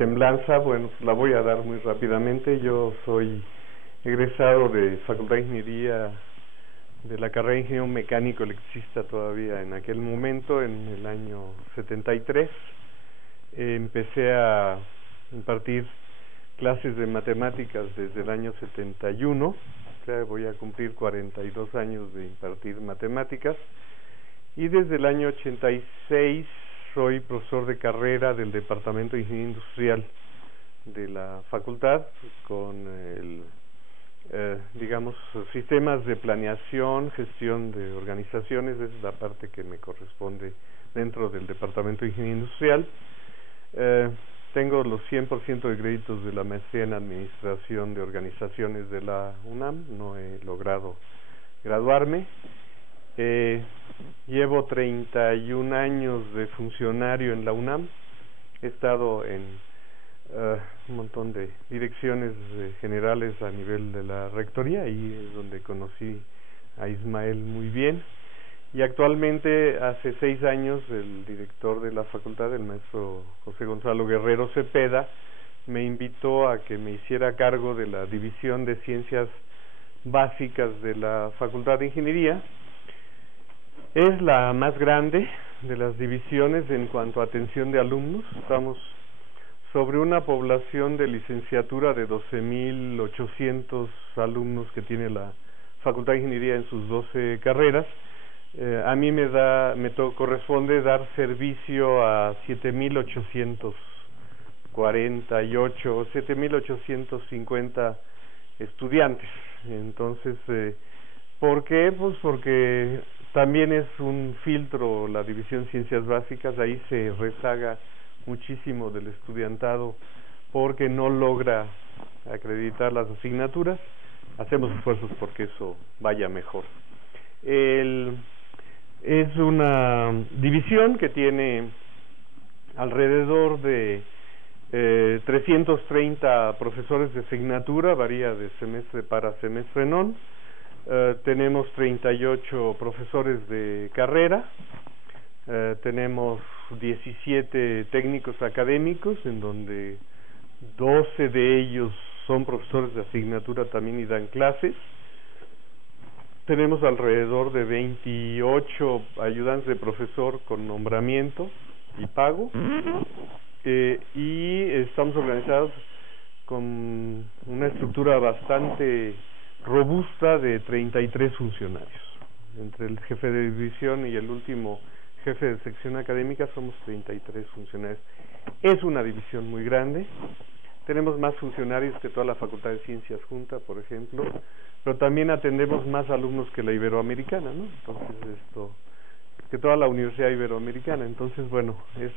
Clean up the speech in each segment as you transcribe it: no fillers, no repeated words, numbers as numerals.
semblanza, bueno, pues la voy a dar muy rápidamente. Yo soy egresado de Facultad de Ingeniería de la carrera de Ingeniero Mecánico Electricista todavía en aquel momento, en el año 73. Empecé a impartir clases de matemáticas desde el año 71, o sea, voy a cumplir 42 años de impartir matemáticas, y desde el año 86 soy profesor de carrera del Departamento de Ingeniería Industrial de la facultad, con digamos, sistemas de planeación, gestión de organizaciones. Esa es la parte que me corresponde dentro del Departamento de Ingeniería Industrial. Tengo los 100% de créditos de la maestría en Administración de Organizaciones de la UNAM, no he logrado graduarme. Llevo 31 años de funcionario en la UNAM, he estado en un montón de direcciones generales a nivel de la rectoría, ahí es donde conocí a Ismael muy bien, y actualmente hace 6 años el director de la facultad, el maestro José Gonzalo Guerrero Cepeda, me invitó a que me hiciera cargo de la División de Ciencias Básicas de la Facultad de Ingeniería. Es la más grande de las divisiones en cuanto a atención de alumnos. Estamos sobre una población de licenciatura de 12.800 alumnos que tiene la Facultad de Ingeniería en sus 12 carreras. A mí me corresponde dar servicio a 7.848 o 7.850 estudiantes. Entonces, ¿por qué? Pues porque también es un filtro la División Ciencias Básicas, ahí se rezaga muchísimo del estudiantado porque no logra acreditar las asignaturas. Hacemos esfuerzos porque eso vaya mejor. Es una división que tiene alrededor de 330 profesores de asignatura, varía de semestre para semestre non. Tenemos 38 profesores de carrera, tenemos 17 técnicos académicos, en donde 12 de ellos son profesores de asignatura también y dan clases. Tenemos alrededor de 28 ayudantes de profesor con nombramiento y pago, y estamos organizados con una estructura bastante robusta de 33 funcionarios. Entre el jefe de división y el último jefe de sección académica somos 33 funcionarios. Es una división muy grande. Tenemos más funcionarios que toda la Facultad de Ciencias junta, por ejemplo, pero también atendemos más alumnos que la Iberoamericana, ¿no? Entonces, que toda la Universidad Iberoamericana. Entonces, bueno, es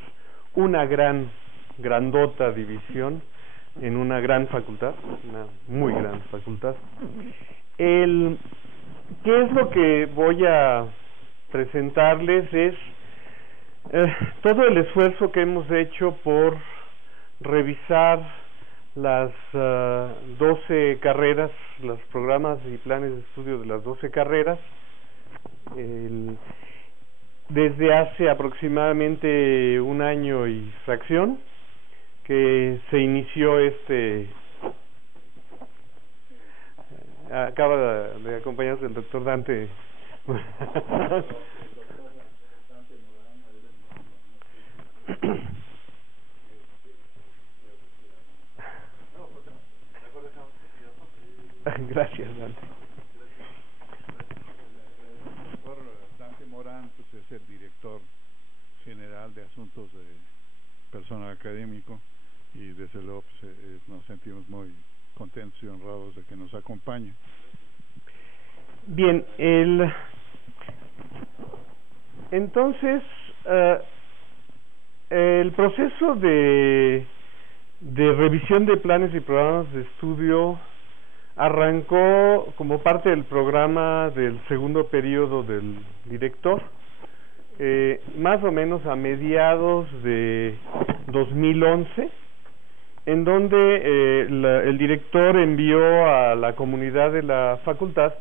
una grandota división en una gran facultad, una muy gran facultad. ¿Qué es lo que voy a presentarles? Es todo el esfuerzo que hemos hecho por revisar las 12 carreras, los programas y planes de estudio de las 12 carreras. Desde hace aproximadamente un año y fracción que se inició acaba de acompañarnos el doctor Dante. Gracias, Dante. El doctor Dante Morán, pues, es el director general de asuntos de personal académico, y desde luego pues, nos sentimos muy contentos y honrados de que nos acompañe. Bien, entonces el proceso de revisión de planes y programas de estudio arrancó como parte del programa del segundo periodo del director, más o menos a mediados de 2011, en donde el director envió a la comunidad de la facultad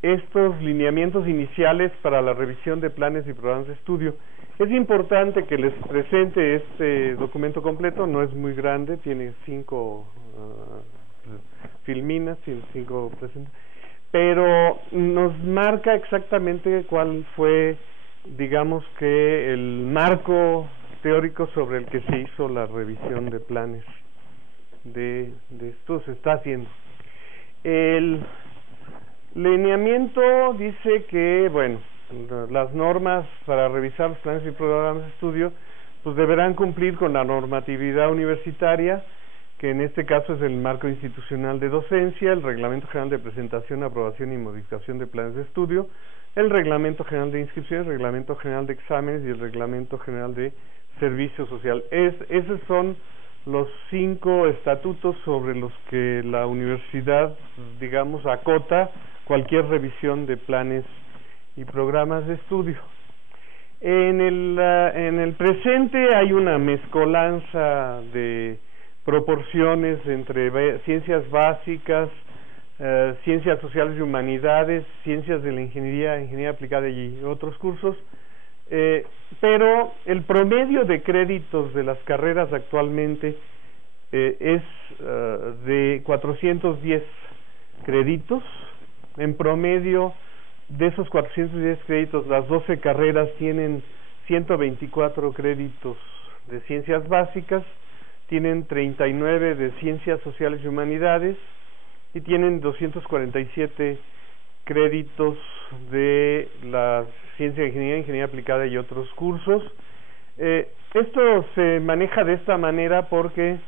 estos lineamientos iniciales para la revisión de planes y programas de estudio. Es importante que les presente este documento completo, no es muy grande, tiene 5 filminas, tiene 5 presentaciones, pero nos marca exactamente cuál fue, digamos que, el marco teórico sobre el que se hizo la revisión de planes de esto se está haciendo. El lineamiento dice que, bueno, las normas para revisar los planes y programas de estudio pues deberán cumplir con la normatividad universitaria, que en este caso es el marco institucional de docencia, el Reglamento General de Presentación, Aprobación y Modificación de Planes de Estudio, el Reglamento General de Inscripciones, el Reglamento General de Exámenes y el Reglamento General de Servicio Social. Esos son los 5 estatutos sobre los que la universidad, digamos, acota cualquier revisión de planes y programas de estudio. En el presente hay una mezcolanza de proporciones entre ciencias básicas, ciencias sociales y humanidades, ciencias de la ingeniería aplicada y otros cursos, pero el promedio de créditos de las carreras actualmente es de 410 créditos. En promedio de esos 410 créditos, las 12 carreras tienen 124 créditos de ciencias básicas, tienen 39 de ciencias sociales y humanidades y tienen 247 créditos de la ciencia de ingeniería aplicada y otros cursos. Esto se maneja de esta manera porque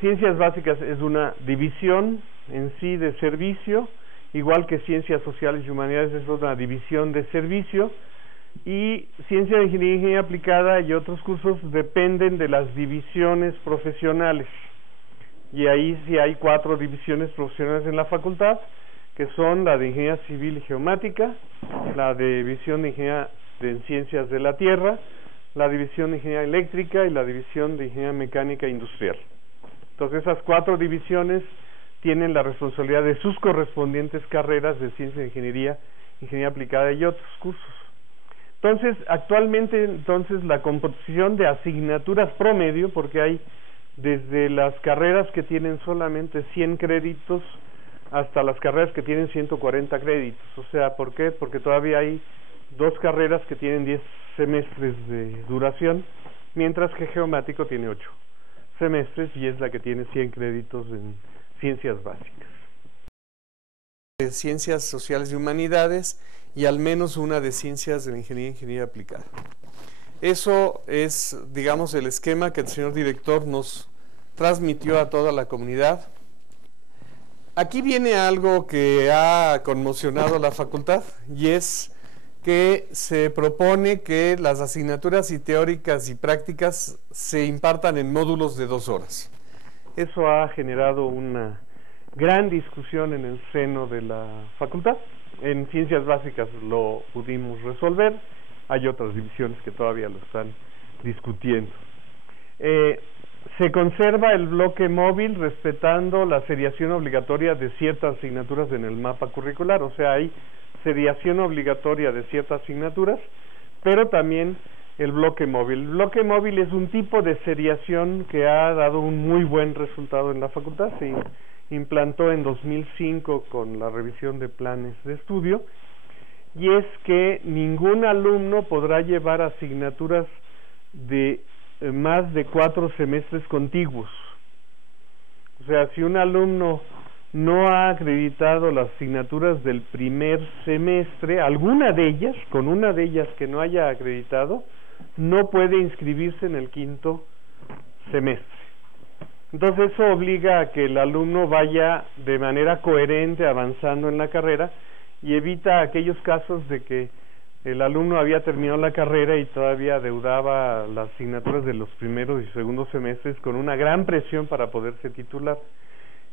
ciencias básicas es una división en sí de servicio, igual que ciencias sociales y humanidades es una división de servicio, y ciencia de ingeniería aplicada y otros cursos dependen de las divisiones profesionales, y ahí sí hay 4 divisiones profesionales en la facultad, que son la de ingeniería civil y geomática, la de división de ingeniería en ciencias de la tierra, la división de ingeniería eléctrica y la división de ingeniería mecánica industrial. Entonces esas 4 divisiones tienen la responsabilidad de sus correspondientes carreras de ciencia de ingeniería aplicada y otros cursos. Entonces, actualmente, la composición de asignaturas promedio, porque hay desde las carreras que tienen solamente 100 créditos hasta las carreras que tienen 140 créditos. O sea, ¿por qué? Porque todavía hay 2 carreras que tienen 10 semestres de duración, mientras que geomático tiene 8 semestres y es la que tiene 100 créditos en ciencias básicas. De ciencias sociales y humanidades y al menos una de ciencias de la ingeniería aplicada. Eso es, digamos, el esquema que el señor director nos transmitió a toda la comunidad. Aquí viene algo que ha conmocionado a la facultad, y es que se propone que las asignaturas y teóricas y prácticas se impartan en módulos de 2 horas. Eso ha generado una gran discusión en el seno de la facultad. En ciencias básicas lo pudimos resolver, hay otras divisiones que todavía lo están discutiendo. Se conserva el bloque móvil respetando la seriación obligatoria de ciertas asignaturas en el mapa curricular, o sea, hay seriación obligatoria de ciertas asignaturas, pero también el bloque móvil. El bloque móvil es un tipo de seriación que ha dado un muy buen resultado en la facultad. Se implantó en 2005 con la revisión de planes de estudio, y es que ningún alumno podrá llevar asignaturas de más de 4 semestres contiguos. O sea, si un alumno no ha acreditado las asignaturas del primer semestre, alguna de ellas, con una de ellas que no haya acreditado, no puede inscribirse en el 5º semestre. Entonces eso obliga a que el alumno vaya de manera coherente avanzando en la carrera y evita aquellos casos de que el alumno había terminado la carrera y todavía adeudaba las asignaturas de los primeros y segundos semestres con una gran presión para poderse titular.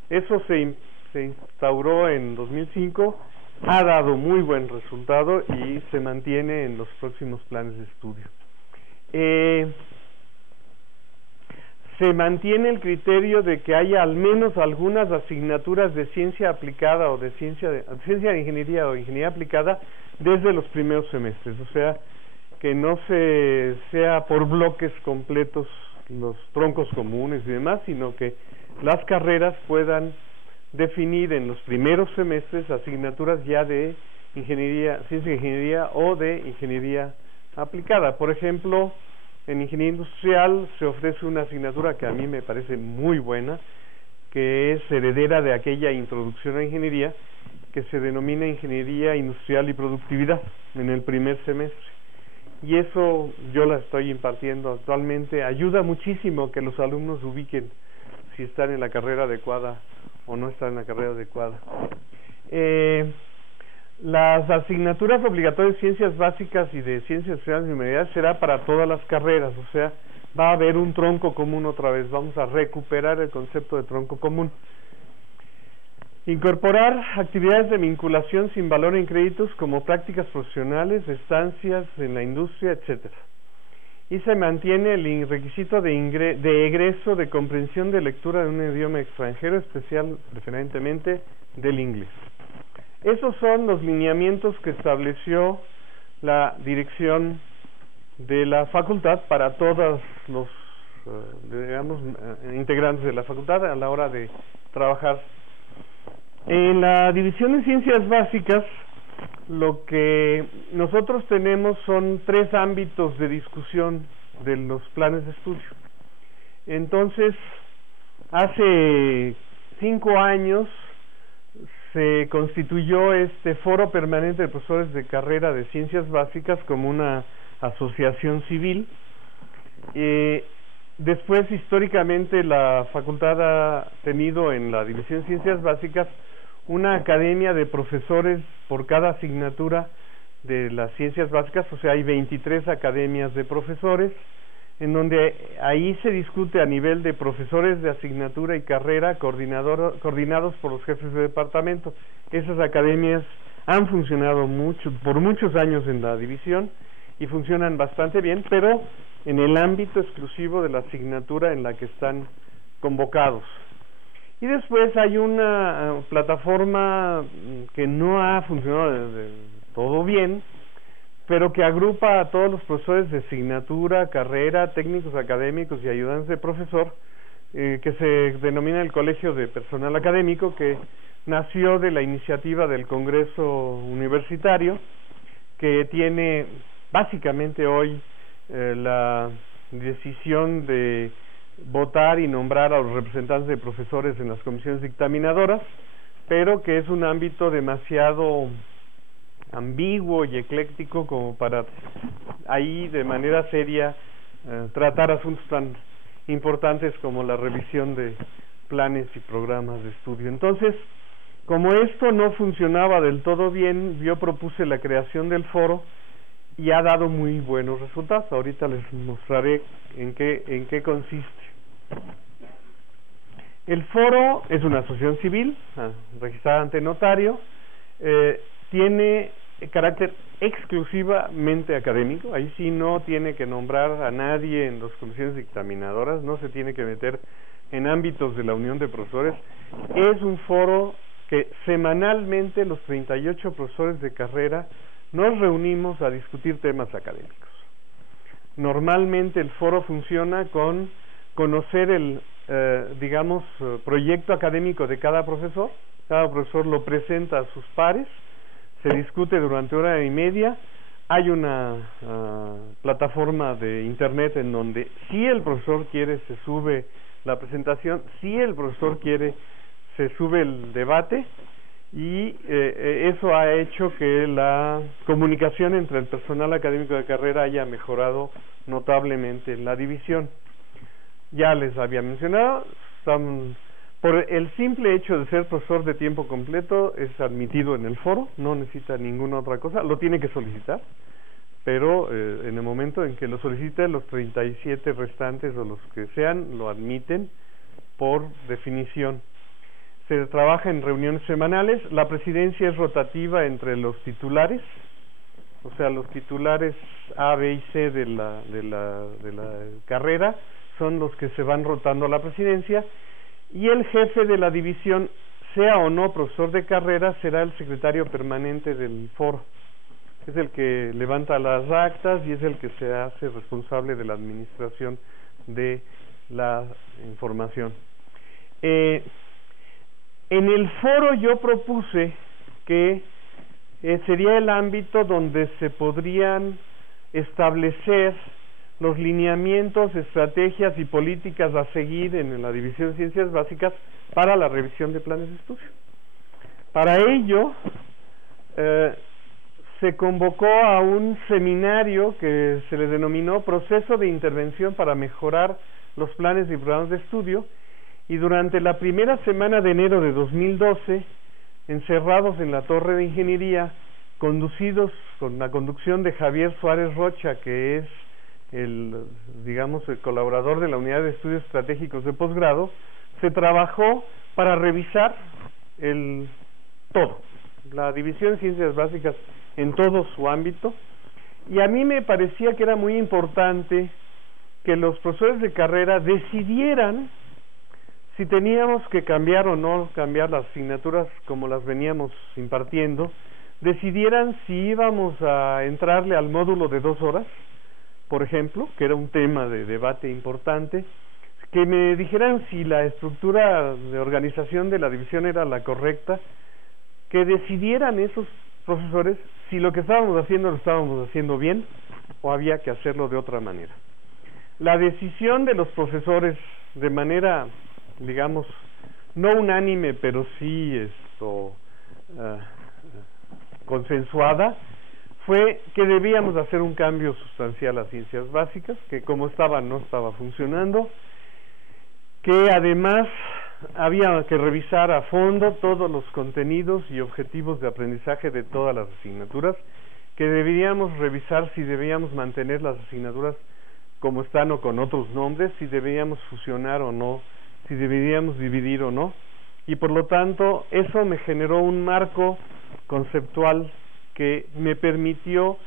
Eso se instauró en 2005, ha dado muy buen resultado y se mantiene en los próximos planes de estudio. Se mantiene el criterio de que haya al menos algunas asignaturas de ciencia aplicada o de ciencia de ingeniería o ingeniería aplicada desde los primeros semestres. O sea, que no sea por bloques completos los troncos comunes y demás, sino que las carreras puedan definir en los primeros semestres asignaturas ya de ingeniería, ciencia de ingeniería o de ingeniería aplicada. Por ejemplo, en ingeniería industrial se ofrece una asignatura que a mí me parece muy buena, que es heredera de aquella introducción a ingeniería, que se denomina ingeniería industrial y productividad en el primer semestre. Y eso yo la estoy impartiendo actualmente. Ayuda muchísimo que los alumnos ubiquen si están en la carrera adecuada o no están en la carrera adecuada. Las asignaturas obligatorias de ciencias básicas y de ciencias sociales y humanidades será para todas las carreras, o sea, va a haber un tronco común otra vez. Vamos a recuperar el concepto de tronco común. Incorporar actividades de vinculación sin valor en créditos como prácticas profesionales, estancias en la industria, etcétera. Y se mantiene el requisito de egreso de comprensión de lectura de un idioma extranjero, especial preferentemente del inglés. Esos son los lineamientos que estableció la dirección de la facultad para todos los integrantes de la facultad a la hora de trabajar. En la división de ciencias básicas, lo que nosotros tenemos son 3 ámbitos de discusión de los planes de estudio. Entonces, hace 5 años se constituyó este Foro Permanente de Profesores de Carrera de Ciencias Básicas como una asociación civil. Después, históricamente, la facultad ha tenido en la división de Ciencias Básicas una academia de profesores por cada asignatura de las ciencias básicas, o sea, hay 23 academias de profesores, en donde ahí se discute a nivel de profesores de asignatura y carrera coordinados por los jefes de departamento. Esas academias han funcionado por muchos años en la división y funcionan bastante bien, pero en el ámbito exclusivo de la asignatura en la que están convocados. Y después hay una plataforma que no ha funcionado de todo bien, pero que agrupa a todos los profesores de asignatura, carrera, técnicos académicos y ayudantes de profesor, que se denomina el Colegio de Personal Académico, que nació de la iniciativa del Congreso Universitario, que tiene básicamente hoy la decisión de votar y nombrar a los representantes de profesores en las comisiones dictaminadoras, pero que es un ámbito demasiado ambiguo y ecléctico como para ahí de manera seria tratar asuntos tan importantes como la revisión de planes y programas de estudio. Entonces, como esto no funcionaba del todo bien, yo propuse la creación del foro y ha dado muy buenos resultados. Ahorita les mostraré en qué consiste. El foro es una asociación civil registrada ante notario, tiene carácter exclusivamente académico. Ahí sí no tiene que nombrar a nadie en las comisiones dictaminadoras, no se tiene que meter en ámbitos de la unión de profesores. Es un foro que semanalmente los 38 profesores de carrera nos reunimos a discutir temas académicos. Normalmente el foro funciona con conocer el proyecto académico de cada profesor. Cada profesor lo presenta a sus pares, se discute durante 1 hora y media. Hay una plataforma de internet en donde si el profesor quiere se sube la presentación, si el profesor quiere se sube el debate, y eso ha hecho que la comunicación entre el personal académico de carrera haya mejorado notablemente en la división. Ya les había mencionado, por el simple hecho de ser profesor de tiempo completo es admitido en el foro, no necesita ninguna otra cosa, lo tiene que solicitar, pero en el momento en que lo solicite, los 37 restantes o los que sean lo admiten por definición. Se trabaja en reuniones semanales, la presidencia es rotativa entre los titulares, o sea, los titulares A, B y C de la carrera son los que se van rotando a la presidencia, y el jefe de la división, sea o no profesor de carrera, será el secretario permanente del foro. es el que levanta las actas y es el que se hace responsable de la administración de la información. En el foro yo propuse que sería el ámbito donde se podrían establecer los lineamientos, estrategias y políticas a seguir en la División de Ciencias Básicas para la revisión de planes de estudio. Para ello, se convocó a un seminario que se le denominó Proceso de Intervención para Mejorar los Planes y Programas de Estudio, y durante la primera semana de enero de 2012, encerrados en la Torre de Ingeniería, conducidos con la conducción de Javier Suárez Rocha, que es el colaborador de la Unidad de Estudios Estratégicos de Posgrado, se trabajó para revisar la División de Ciencias Básicas en todo su ámbito, y a mí me parecía que era muy importante que los profesores de carrera decidieran si teníamos que cambiar o no cambiar las asignaturas como las veníamos impartiendo, decidieran si íbamos a entrarle al módulo de 2 horas, por ejemplo, que era un tema de debate importante, que me dijeran si la estructura de organización de la división era la correcta, que decidieran esos profesores si lo que estábamos haciendo lo estábamos haciendo bien o había que hacerlo de otra manera. La decisión de los profesores, de manera, digamos, no unánime, pero sí consensuada, fue que debíamos hacer un cambio sustancial a ciencias básicas, que como estaba no estaba funcionando, que además había que revisar a fondo todos los contenidos y objetivos de aprendizaje de todas las asignaturas, que deberíamos revisar si debíamos mantener las asignaturas como están o con otros nombres, si deberíamos fusionar o no, si deberíamos dividir o no, y por lo tanto eso me generó un marco conceptual que me permitió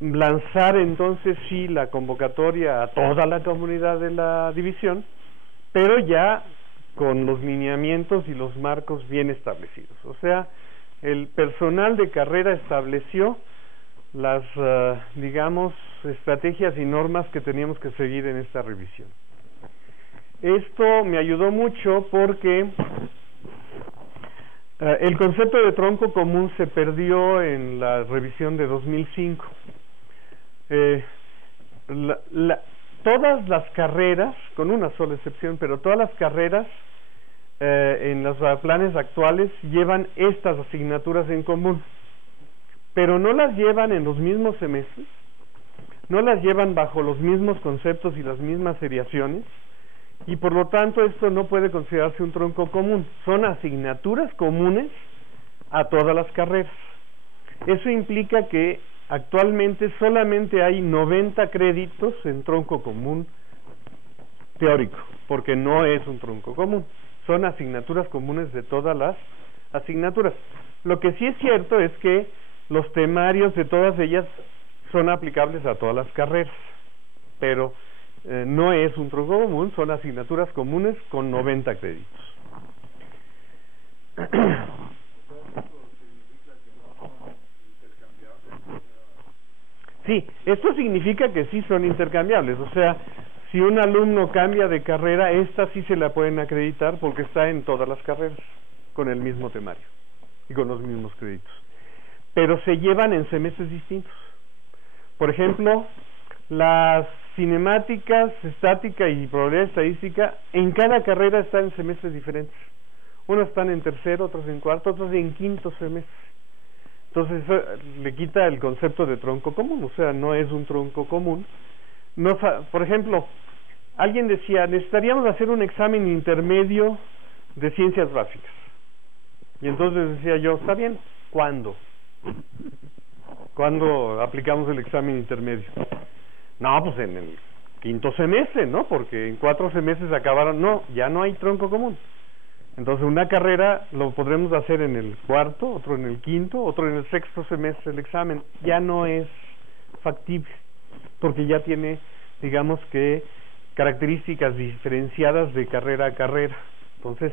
lanzar entonces sí la convocatoria a toda la comunidad de la división, pero ya con los lineamientos y los marcos bien establecidos. O sea, el personal de carrera estableció las, estrategias y normas que teníamos que seguir en esta revisión. Esto me ayudó mucho porque el concepto de tronco común se perdió en la revisión de 2005. Todas las carreras, con una sola excepción, pero todas las carreras en los planes actuales llevan estas asignaturas en común, pero no las llevan en los mismos semestres, no las llevan bajo los mismos conceptos y las mismas seriaciones, y por lo tanto esto no puede considerarse un tronco común. Son asignaturas comunes a todas las carreras. Eso implica que actualmente solamente hay 90 créditos en tronco común teórico, porque no es un tronco común, son asignaturas comunes de todas las asignaturas. Lo que sí es cierto es que los temarios de todas ellas son aplicables a todas las carreras, pero no es un tronco común, son asignaturas comunes con 90 créditos. Sí, esto significa que sí son intercambiables, o sea, si un alumno cambia de carrera, esta sí se la pueden acreditar porque está en todas las carreras, con el mismo temario y con los mismos créditos, pero se llevan en semestres distintos. Por ejemplo, las cinemáticas, estática y probabilidad estadística, en cada carrera están en semestres diferentes. Unos están en tercero, otros en cuarto, otros en quinto semestre. Entonces eso le quita el concepto de tronco común, o sea, no es un tronco común. No, por ejemplo, alguien decía, necesitaríamos hacer un examen intermedio de ciencias básicas. Y entonces decía yo, está bien, ¿cuándo? ¿Cuándo aplicamos el examen intermedio? No, pues en el quinto semestre, ¿no? Porque en 4 semestres acabaron. No, ya no hay tronco común. Entonces una carrera lo podremos hacer en el cuarto, otro en el quinto, otro en el sexto semestre el examen. Ya no es factible, porque ya tiene, digamos que, características diferenciadas de carrera a carrera. Entonces,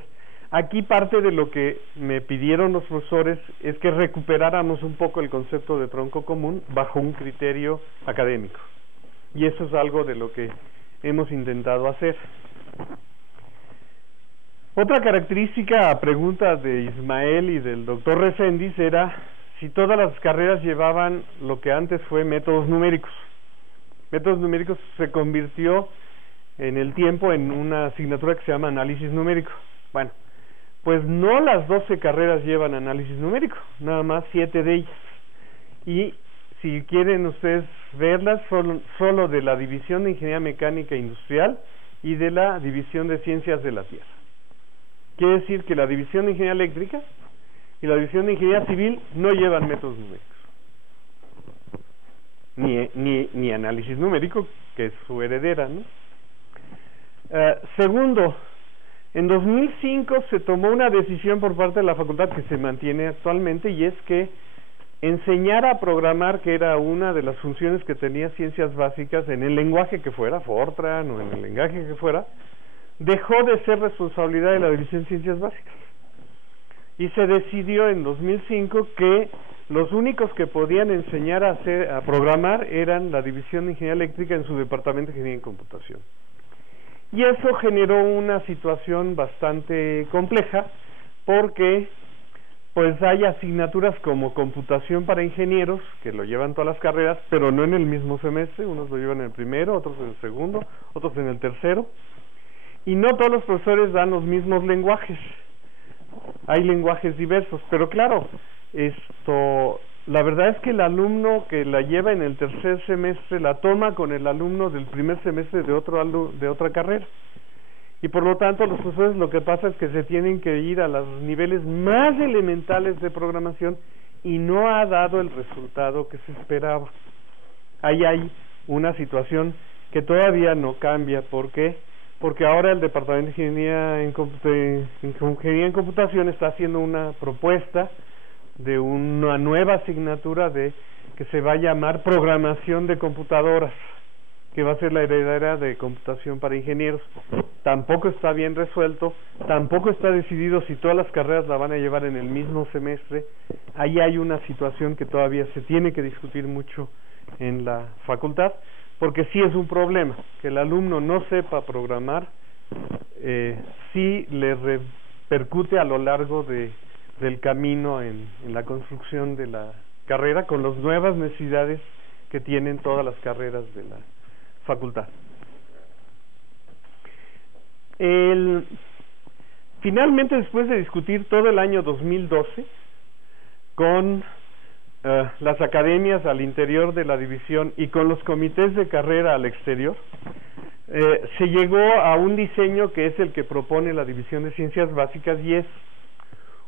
aquí parte de lo que me pidieron los profesores es que recuperáramos un poco el concepto de tronco común bajo un criterio académico. Y eso es algo de lo que hemos intentado hacer. Otra característica a pregunta de Ismael y del doctor Reséndiz era si todas las carreras llevaban lo que antes fue métodos numéricos. Métodos numéricos se convirtió en el tiempo en una asignatura que se llama análisis numérico. Bueno, pues no las 12 carreras llevan análisis numérico, nada más 7 de ellas. Y si quieren ustedes verlas, solo de la división de Ingeniería Mecánica Industrial y de la división de Ciencias de la Tierra. Quiere decir que la división de Ingeniería Eléctrica y la división de Ingeniería Civil no llevan métodos numéricos, ni análisis numérico, que es su heredera, ¿no? Segundo, en 2005 se tomó una decisión por parte de la facultad que se mantiene actualmente, y es que enseñar a programar, que era una de las funciones que tenía Ciencias Básicas, en el lenguaje que fuera, Fortran o en el lenguaje que fuera, dejó de ser responsabilidad de la División de Ciencias Básicas. Y se decidió en 2005 que los únicos que podían enseñar a programar eran la División de Ingeniería Eléctrica en su departamento de Ingeniería en Computación. Y eso generó una situación bastante compleja, porque pues hay asignaturas como computación para ingenieros, que lo llevan todas las carreras, pero no en el mismo semestre. Unos lo llevan en el primero, otros en el segundo, otros en el tercero. Y no todos los profesores dan los mismos lenguajes. Hay lenguajes diversos, pero claro, la verdad es que el alumno que la lleva en el tercer semestre la toma con el alumno del primer semestre de otra carrera. Y por lo tanto los profesores lo que pasa es que se tienen que ir a los niveles más elementales de programación, y no ha dado el resultado que se esperaba. Ahí hay una situación que todavía no cambia. ¿Por qué? Porque ahora el Departamento de Ingeniería en Computación está haciendo una propuesta de una nueva asignatura que se va a llamar Programación de Computadoras, que va a ser la heredera de Computación para Ingenieros. Tampoco está bien resuelto, tampoco está decidido si todas las carreras la van a llevar en el mismo semestre. Ahí hay una situación que todavía se tiene que discutir mucho en la facultad, porque sí es un problema que el alumno no sepa programar, sí le repercute a lo largo del camino en la construcción de la carrera, con las nuevas necesidades que tienen todas las carreras de la facultad. Finalmente, después de discutir todo el año 2012 con las academias al interior de la división y con los comités de carrera al exterior, se llegó a un diseño que es el que propone la División de Ciencias Básicas, y es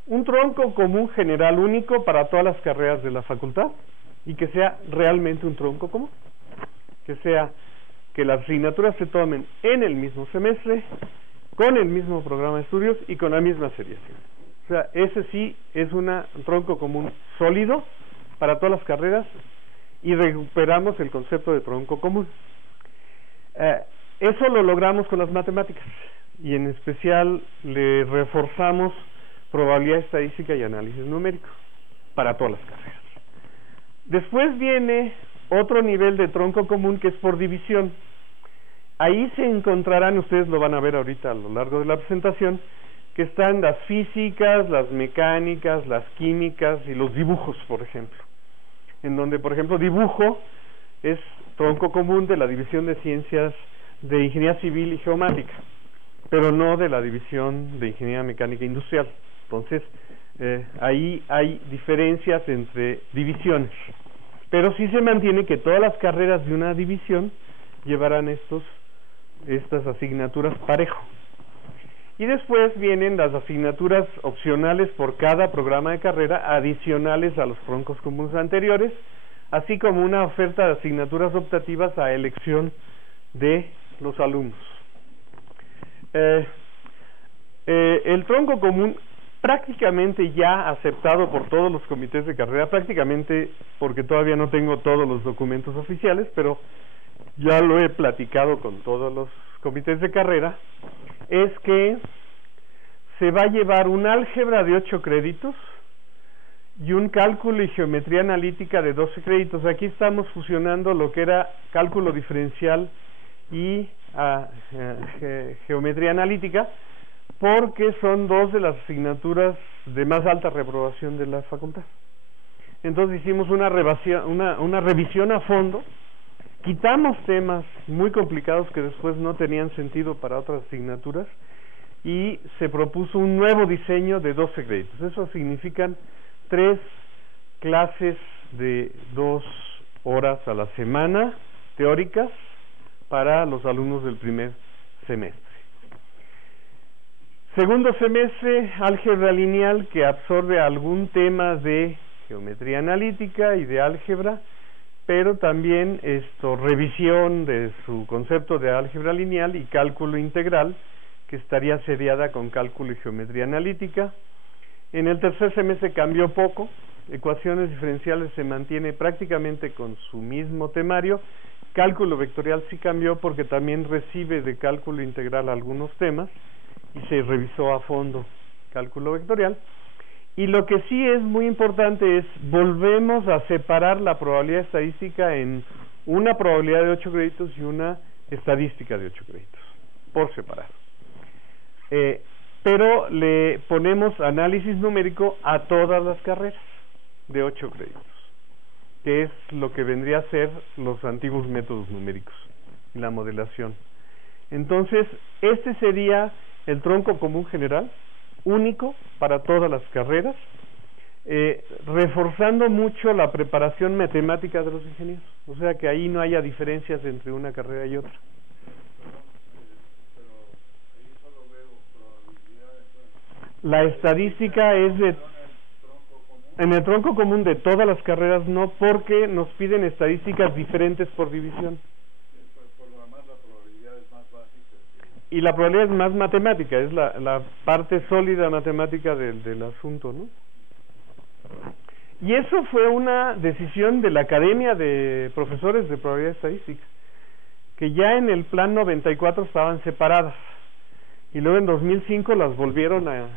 un tronco común general único para todas las carreras de la facultad, y que sea realmente un tronco común, que sea que las asignaturas se tomen en el mismo semestre, con el mismo programa de estudios y con la misma seriación. O sea, ese sí es un tronco común sólido para todas las carreras, y recuperamos el concepto de tronco común. Eso lo logramos con las matemáticas, y en especial le reforzamos probabilidad estadística y análisis numérico para todas las carreras. Después viene otro nivel de tronco común, que es por división. Ahí se encontrarán, ustedes lo van a ver ahorita a lo largo de la presentación, que están las físicas, las mecánicas, las químicas y los dibujos, por ejemplo. En donde, por ejemplo, dibujo es tronco común de la División de Ciencias de Ingeniería Civil y Geomática, pero no de la División de Ingeniería Mecánica Industrial. Entonces, ahí hay diferencias entre divisiones, pero sí se mantiene que todas las carreras de una división llevarán estas asignaturas parejo. Y después vienen las asignaturas opcionales por cada programa de carrera, adicionales a los troncos comunes anteriores, así como una oferta de asignaturas optativas a elección de los alumnos. El tronco común, prácticamente ya aceptado por todos los comités de carrera, prácticamente porque todavía no tengo todos los documentos oficiales, pero ya lo he platicado con todos los comités de carrera, es que se va a llevar un álgebra de 8 créditos y un cálculo y geometría analítica de 12 créditos. Aquí estamos fusionando lo que era cálculo diferencial y geometría analítica, porque son dos de las asignaturas de más alta reprobación de la facultad. Entonces hicimos una revisión a fondo, quitamos temas muy complicados que después no tenían sentido para otras asignaturas y se propuso un nuevo diseño de 12 créditos. Eso significan 3 clases de 2 horas a la semana teóricas para los alumnos del primer semestre. Segundo semestre, álgebra lineal, que absorbe algún tema de geometría analítica y de álgebra, pero también revisión de su concepto de álgebra lineal y cálculo integral, que estaría seriada con cálculo y geometría analítica. En el tercer semestre cambió poco, ecuaciones diferenciales se mantiene prácticamente con su mismo temario, cálculo vectorial sí cambió porque también recibe de cálculo integral algunos temas y se revisó a fondo cálculo vectorial. Y lo que sí es muy importante es, volvemos a separar la probabilidad estadística en una probabilidad de 8 créditos y una estadística de 8 créditos, por separado. Pero le ponemos análisis numérico a todas las carreras de 8 créditos, que es lo que vendría a ser los antiguos métodos numéricos y la modelación. Entonces, este sería el tronco común general, único para todas las carreras, reforzando mucho la preparación matemática de los ingenieros, o sea que ahí no haya diferencias entre una carrera y otra. La estadística es en el tronco común de todas las carreras no, porque nos piden estadísticas diferentes por división. Y la probabilidad es más matemática, es la parte sólida matemática del asunto, ¿no? Y eso fue una decisión de la Academia de Profesores de Probabilidad Estadística, que ya en el plan 94 estaban separadas, y luego en 2005 las volvieron a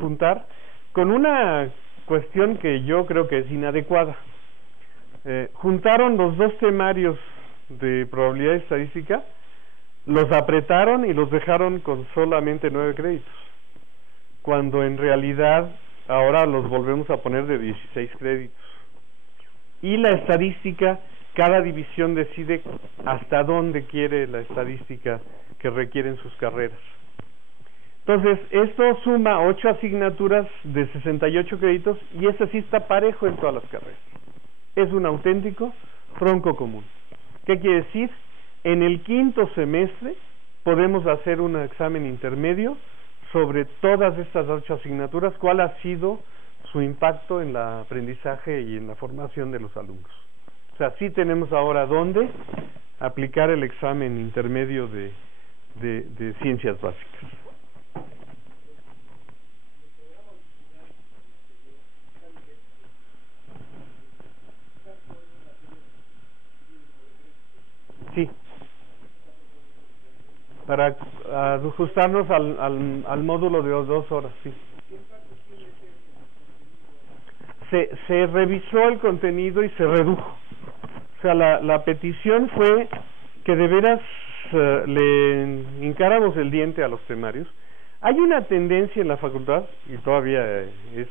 juntar con una cuestión que yo creo que es inadecuada. Juntaron los dos temarios de probabilidad estadística, los apretaron y los dejaron con solamente 9 créditos, cuando en realidad ahora los volvemos a poner de 16 créditos. Y la estadística, cada división decide hasta dónde quiere la estadística que requieren sus carreras. Entonces, esto suma 8 asignaturas de 68 créditos y este sí está parejo en todas las carreras. Es un auténtico tronco común. ¿Qué quiere decir? En el quinto semestre podemos hacer un examen intermedio sobre todas estas 8 asignaturas, cuál ha sido su impacto en el aprendizaje y en la formación de los alumnos. O sea, sí tenemos ahora dónde aplicar el examen intermedio de ciencias básicas. Sí, para ajustarnos al módulo de 2 horas, sí. Se revisó el contenido y se redujo. O sea, la petición fue que de veras le hincáramos el diente a los temarios. Hay una tendencia en la facultad, y todavía es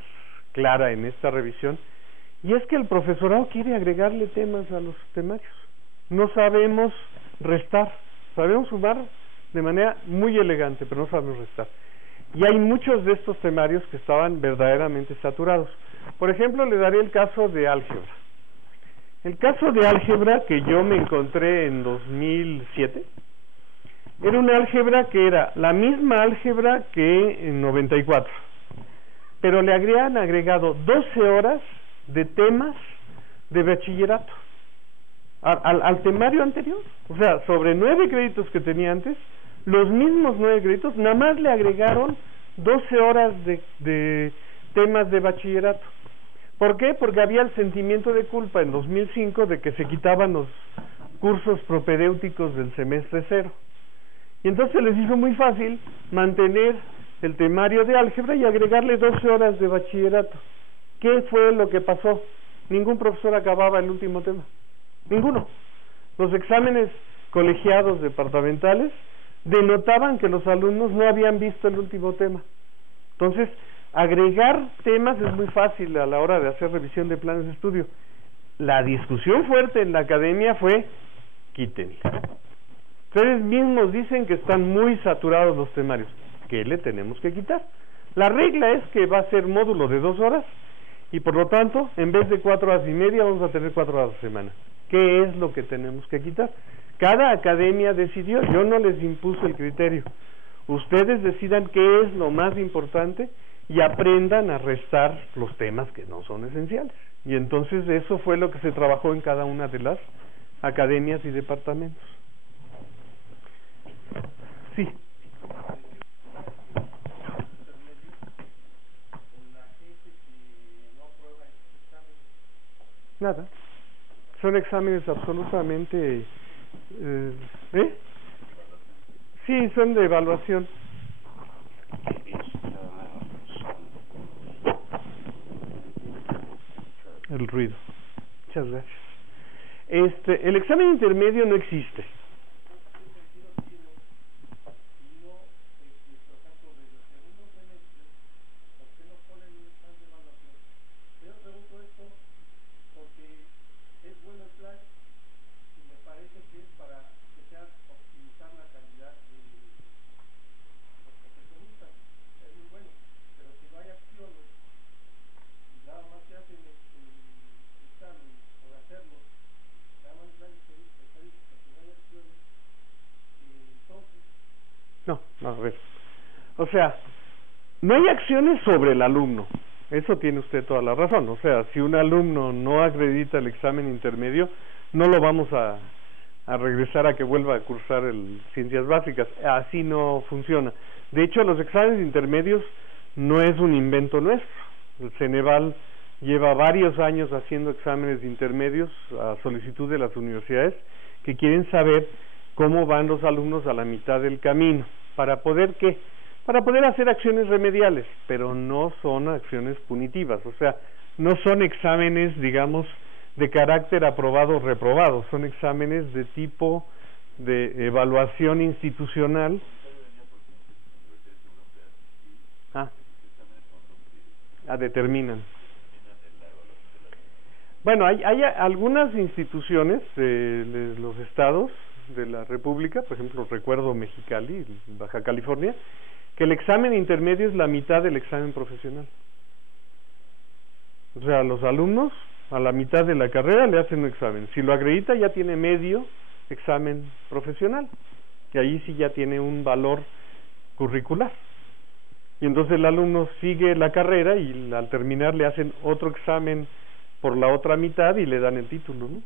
clara en esta revisión, y es que el profesorado quiere agregarle temas a los temarios. No sabemos restar, sabemos sumar de manera muy elegante, pero no sabemos restar. Y hay muchos de estos temarios que estaban verdaderamente saturados. Por ejemplo, le daré el caso de álgebra. El caso de álgebra que yo me encontré en 2007, era una álgebra que era la misma álgebra que en 94, pero le habrían agregado 12 horas de temas de bachillerato al temario anterior. O sea, sobre 9 créditos que tenía antes, los mismos 9 créditos, nada más le agregaron 12 horas de temas de bachillerato. ¿Por qué? Porque había el sentimiento de culpa en 2005 de que se quitaban los cursos propedéuticos del semestre 0. Y entonces les hizo muy fácil mantener el temario de álgebra y agregarle 12 horas de bachillerato. ¿Qué fue lo que pasó? Ningún profesor acababa el último tema. Ninguno. Los exámenes colegiados departamentales denotaban que los alumnos no habían visto el último tema. Entonces, agregar temas es muy fácil a la hora de hacer revisión de planes de estudio. La discusión fuerte en la academia fue, quítenle. Ustedes mismos dicen que están muy saturados los temarios. ¿Qué le tenemos que quitar? La regla es que va a ser módulo de 2 horas y por lo tanto, en vez de 4 horas y media, vamos a tener 4 horas a la semana. ¿Qué es lo que tenemos que quitar? Cada academia decidió, yo no les impuse el criterio. Ustedes decidan qué es lo más importante y aprendan a restar los temas que no son esenciales. Y entonces eso fue lo que se trabajó en cada una de las academias y departamentos. Sí. Nada. Son exámenes absolutamente... Sí, son de evaluación. El ruido. Muchas gracias. El examen intermedio no existe. No, a ver. O sea, no hay acciones sobre el alumno. Eso tiene usted toda la razón. O sea, si un alumno no acredita el examen intermedio, no lo vamos a regresar a que vuelva a cursar el Ciencias Básicas. Así no funciona. De hecho, los exámenes intermedios no es un invento nuestro. El Ceneval lleva varios años haciendo exámenes intermedios a solicitud de las universidades que quieren saber cómo van los alumnos a la mitad del camino. ¿Para poder qué? Para poder hacer acciones remediales, pero no son acciones punitivas. O sea, no son exámenes, digamos, de carácter aprobado o reprobado. Son exámenes de tipo de evaluación institucional. Determinan. Bueno, hay algunas instituciones de los estados de la República, por ejemplo, recuerdo Mexicali, Baja California, que el examen intermedio es la mitad del examen profesional. O sea, los alumnos a la mitad de la carrera le hacen un examen. Si lo acredita, ya tiene medio examen profesional, que ahí sí ya tiene un valor curricular. Y entonces el alumno sigue la carrera y al terminar le hacen otro examen por la otra mitad y le dan el título, ¿no?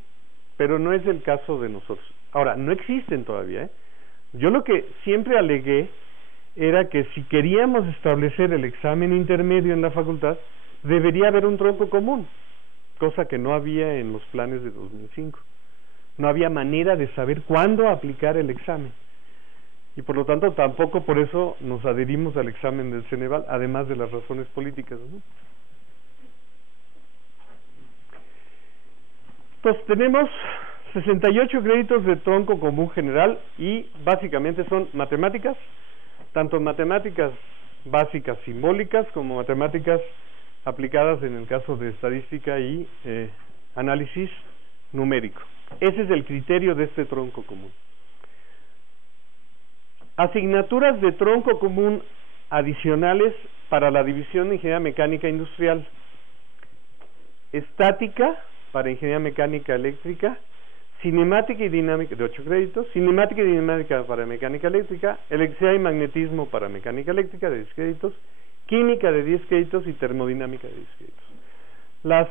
Pero no es el caso de nosotros. Ahora, no existen todavía, ¿eh? Yo lo que siempre alegué era que si queríamos establecer el examen intermedio en la facultad, debería haber un tronco común, cosa que no había en los planes de 2005. No había manera de saber cuándo aplicar el examen. Y por lo tanto, tampoco por eso nos adherimos al examen del Ceneval, además de las razones políticas, ¿no? Pues tenemos 68 créditos de tronco común general y básicamente son matemáticas, tanto matemáticas básicas simbólicas como matemáticas aplicadas en el caso de estadística y análisis numérico. Ese es el criterio de este tronco común. Asignaturas de tronco común adicionales para la división de Ingeniería Mecánica Industrial. Estática para Ingeniería Mecánica Eléctrica, Cinemática y Dinámica de 8 créditos, Cinemática y Dinámica para Mecánica Eléctrica, Electricidad y Magnetismo para Mecánica Eléctrica de 10 créditos, Química de 10 créditos y Termodinámica de 10 créditos. Las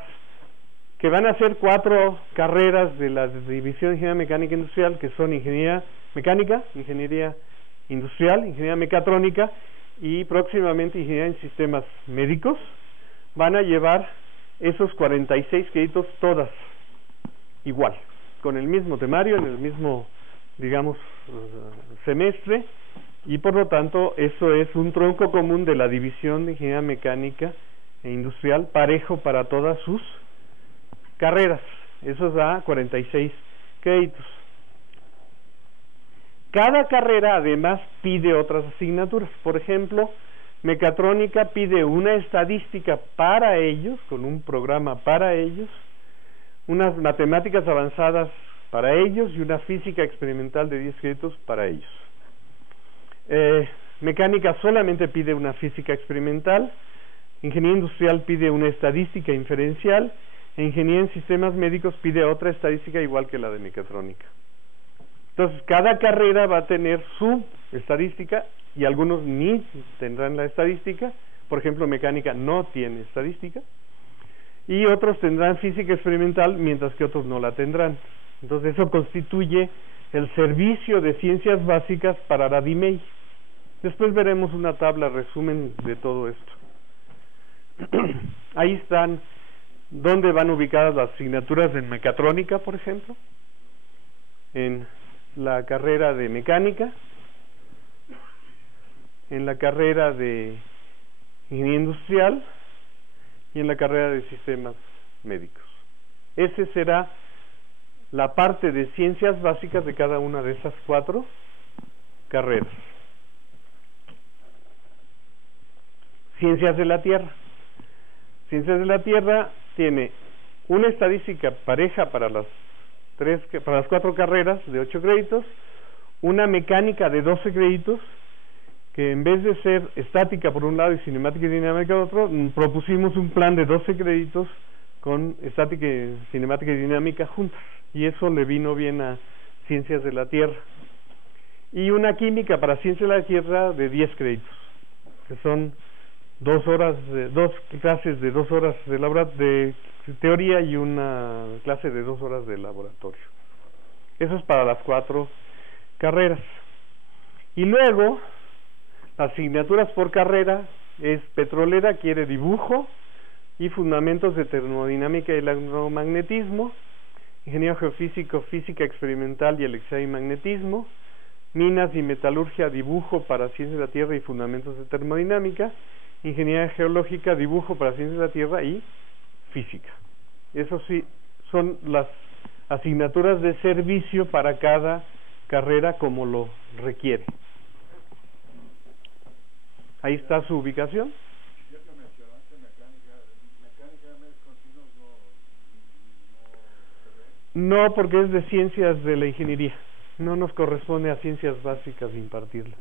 que van a ser 4 carreras de la división de Ingeniería Mecánica Industrial, que son Ingeniería Mecánica, Ingeniería Industrial, Ingeniería Mecatrónica y próximamente Ingeniería en Sistemas Médicos, van a llevar esos 46 créditos todas igual, con el mismo temario, en el mismo, digamos, semestre, Y por lo tanto, eso es un tronco común de la división de Ingeniería Mecánica e Industrial, parejo para todas sus carreras. Eso da 46 créditos. Cada carrera además pide otras asignaturas. Por ejemplo, Mecatrónica pide una estadística para ellos, con un programa para ellos, unas matemáticas avanzadas para ellos y una física experimental de 10 créditos para ellos. Mecánica solamente pide una física experimental, Ingeniería Industrial pide una estadística inferencial, e Ingeniería en Sistemas Médicos pide otra estadística igual que la de Mecatrónica. Entonces, cada carrera va a tener su estadística y algunos ni tendrán la estadística. Por ejemplo, Mecánica no tiene estadística y otros tendrán física experimental mientras que otros no la tendrán. Entonces, eso constituye el servicio de ciencias básicas para la DIMEI. Después veremos una tabla resumen de todo esto. Ahí están donde van ubicadas las asignaturas en Mecatrónica, por ejemplo, en la carrera de Mecánica, en la carrera de Ingeniería Industrial y en la carrera de Sistemas Médicos. Ese será la parte de ciencias básicas de cada una de esas 4 carreras. Ciencias de la Tierra. Ciencias de la Tierra tiene una estadística pareja para las 4 carreras de 8 créditos, una mecánica de 12 créditos, que en vez de ser estática por un lado y cinemática y dinámica por otro, propusimos un plan de 12 créditos con estática, cinemática y dinámica juntas, y eso le vino bien a Ciencias de la Tierra. Y una química para Ciencias de la Tierra de 10 créditos, que son 2 clases de 2 horas de teoría y una clase de 2 horas de laboratorio. Eso es para las 4 carreras. Y luego, asignaturas por carrera es petrolera, quiere dibujo y fundamentos de termodinámica y electromagnetismo, ingeniero geofísico, física experimental y electricidad y magnetismo, minas y metalurgia, dibujo para ciencias de la Tierra y fundamentos de termodinámica, ingeniería geológica, dibujo para ciencias de la Tierra y física. Eso sí, son las asignaturas de servicio para cada carrera como lo requiere. Ahí está su ubicación. Ya que mencionaste mecánica de medios continuos no se ve. No, porque es de ciencias de la ingeniería. No nos corresponde a ciencias básicas impartirla.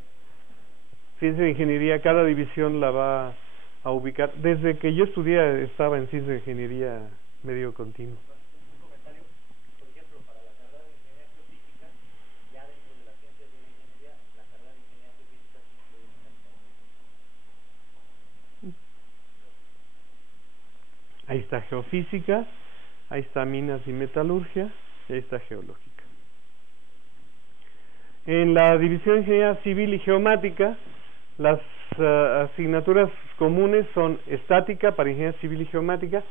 Ciencia de ingeniería, cada división la va a ubicar. Desde que yo estudié estaba en ciencia de ingeniería medio continuo. Un comentario, por ejemplo, para la carrera de ingeniería geofísica, ya dentro de las ciencias de la ingeniería, la carrera de ingeniería geofísica sí incluye mecánica. Ahí está geofísica, ahí está minas y metalurgia, y ahí está geológica. En la división de ingeniería civil y geomática, las asignaturas comunes son estática para ingeniería civil y geomática,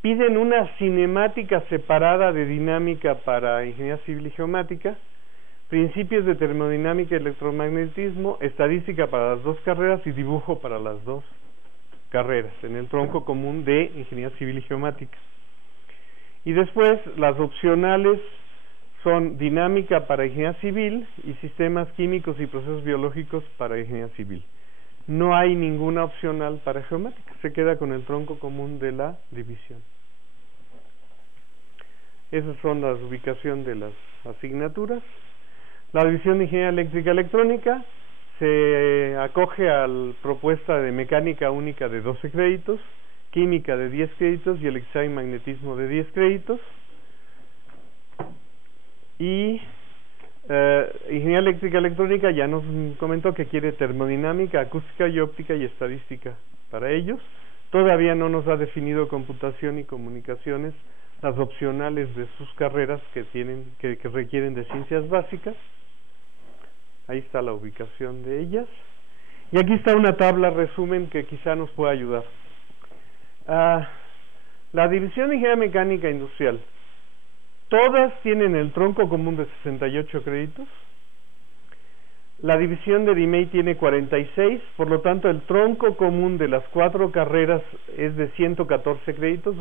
piden una cinemática separada de dinámica para ingeniería civil y geomática, principios de termodinámica y electromagnetismo, estadística para las 2 carreras y dibujo para las 2 carreras, en el tronco común de ingeniería civil y geomática. Y después las opcionales son dinámica para ingeniería civil y sistemas químicos y procesos biológicos para ingeniería civil. No hay ninguna opcional para geomática, se queda con el tronco común de la división. Esas son las ubicación de las asignaturas. La división de ingeniería eléctrica electrónica se acoge a la propuesta de mecánica única de 12 créditos, química de 10 créditos y electricidad y magnetismo de 10 créditos. Y ingeniería eléctrica electrónica ya nos comentó que quiere termodinámica, acústica y óptica y estadística para ellos. Todavía no nos ha definido computación y comunicaciones, las opcionales de sus carreras que requieren de ciencias básicas. Ahí está la ubicación de ellas. Y aquí está una tabla resumen que quizá nos pueda ayudar. La división de ingeniería mecánica industrial, todas tienen el tronco común de 68 créditos. La división de DIMEI tiene 46, por lo tanto el tronco común de las 4 carreras es de 114 créditos.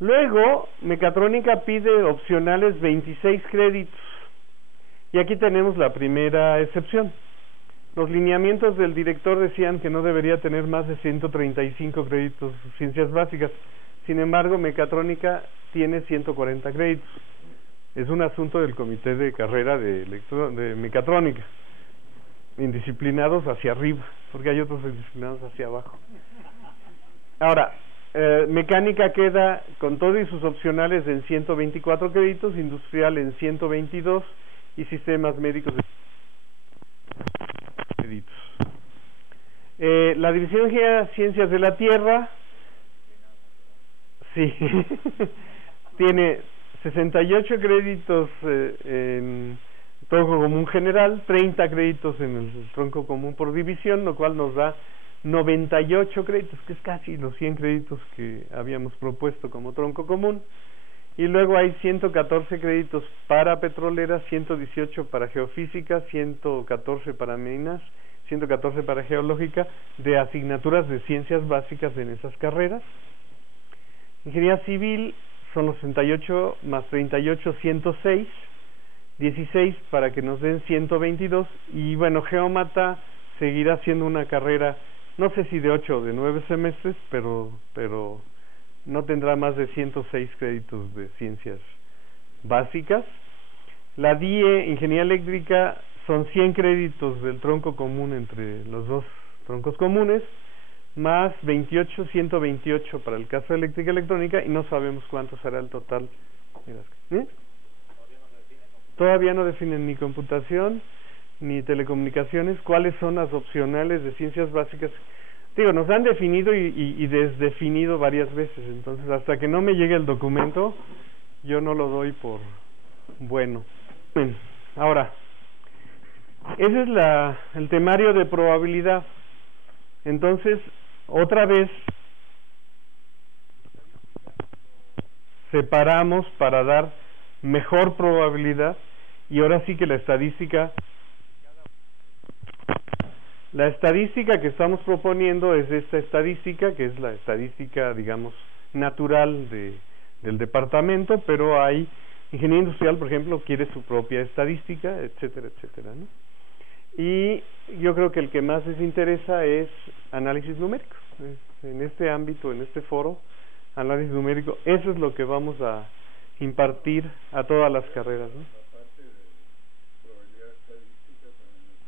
Luego, mecatrónica pide opcionales 26 créditos. Y aquí tenemos la primera excepción. Los lineamientos del director decían que no debería tener más de 135 créditos ciencias básicas. Sin embargo, mecatrónica tiene 140 créditos. Es un asunto del comité de carrera de mecatrónica. Indisciplinados hacia arriba, porque hay otros indisciplinados hacia abajo. Ahora, mecánica queda con todo y sus opcionales en 124 créditos, industrial en 122 y sistemas médicos en créditos. La división de ciencias de la Tierra, sí, tiene 68 créditos en tronco común general, 30 créditos en el tronco común por división, lo cual nos da 98 créditos, que es casi los 100 créditos que habíamos propuesto como tronco común. Y luego hay 114 créditos para petroleras, 118 para geofísica, 114 para minas, 114 para geológica, de asignaturas de ciencias básicas en esas carreras. Ingeniería civil son los 68 más 38, 106, 16 para que nos den 122, y bueno, geómata seguirá siendo una carrera, no sé si de 8 o de 9 semestres, pero no tendrá más de 106 créditos de ciencias básicas. La DIE, ingeniería eléctrica, son 100 créditos del tronco común entre los dos troncos comunes, más 28, 128 para el caso de eléctrica y electrónica, y no sabemos cuánto será el total. Todavía no definen ni computación ni telecomunicaciones cuáles son las opcionales de ciencias básicas. Digo, nos han definido y desdefinido varias veces, entonces hasta que no me llegue el documento yo no lo doy por bueno. Bien, ahora, ese es el temario de probabilidad. Entonces, otra vez separamos para dar mejor probabilidad, y ahora sí que la estadística que estamos proponiendo es esta estadística, que es la estadística, digamos, natural del departamento, pero hay ingeniería industrial, por ejemplo, quiere su propia estadística, etcétera, etcétera, ¿no? Y yo creo que el que más les interesa es análisis numérico. En este ámbito, en este foro, análisis numérico, eso es lo que vamos a impartir a todas las carreras, ¿no?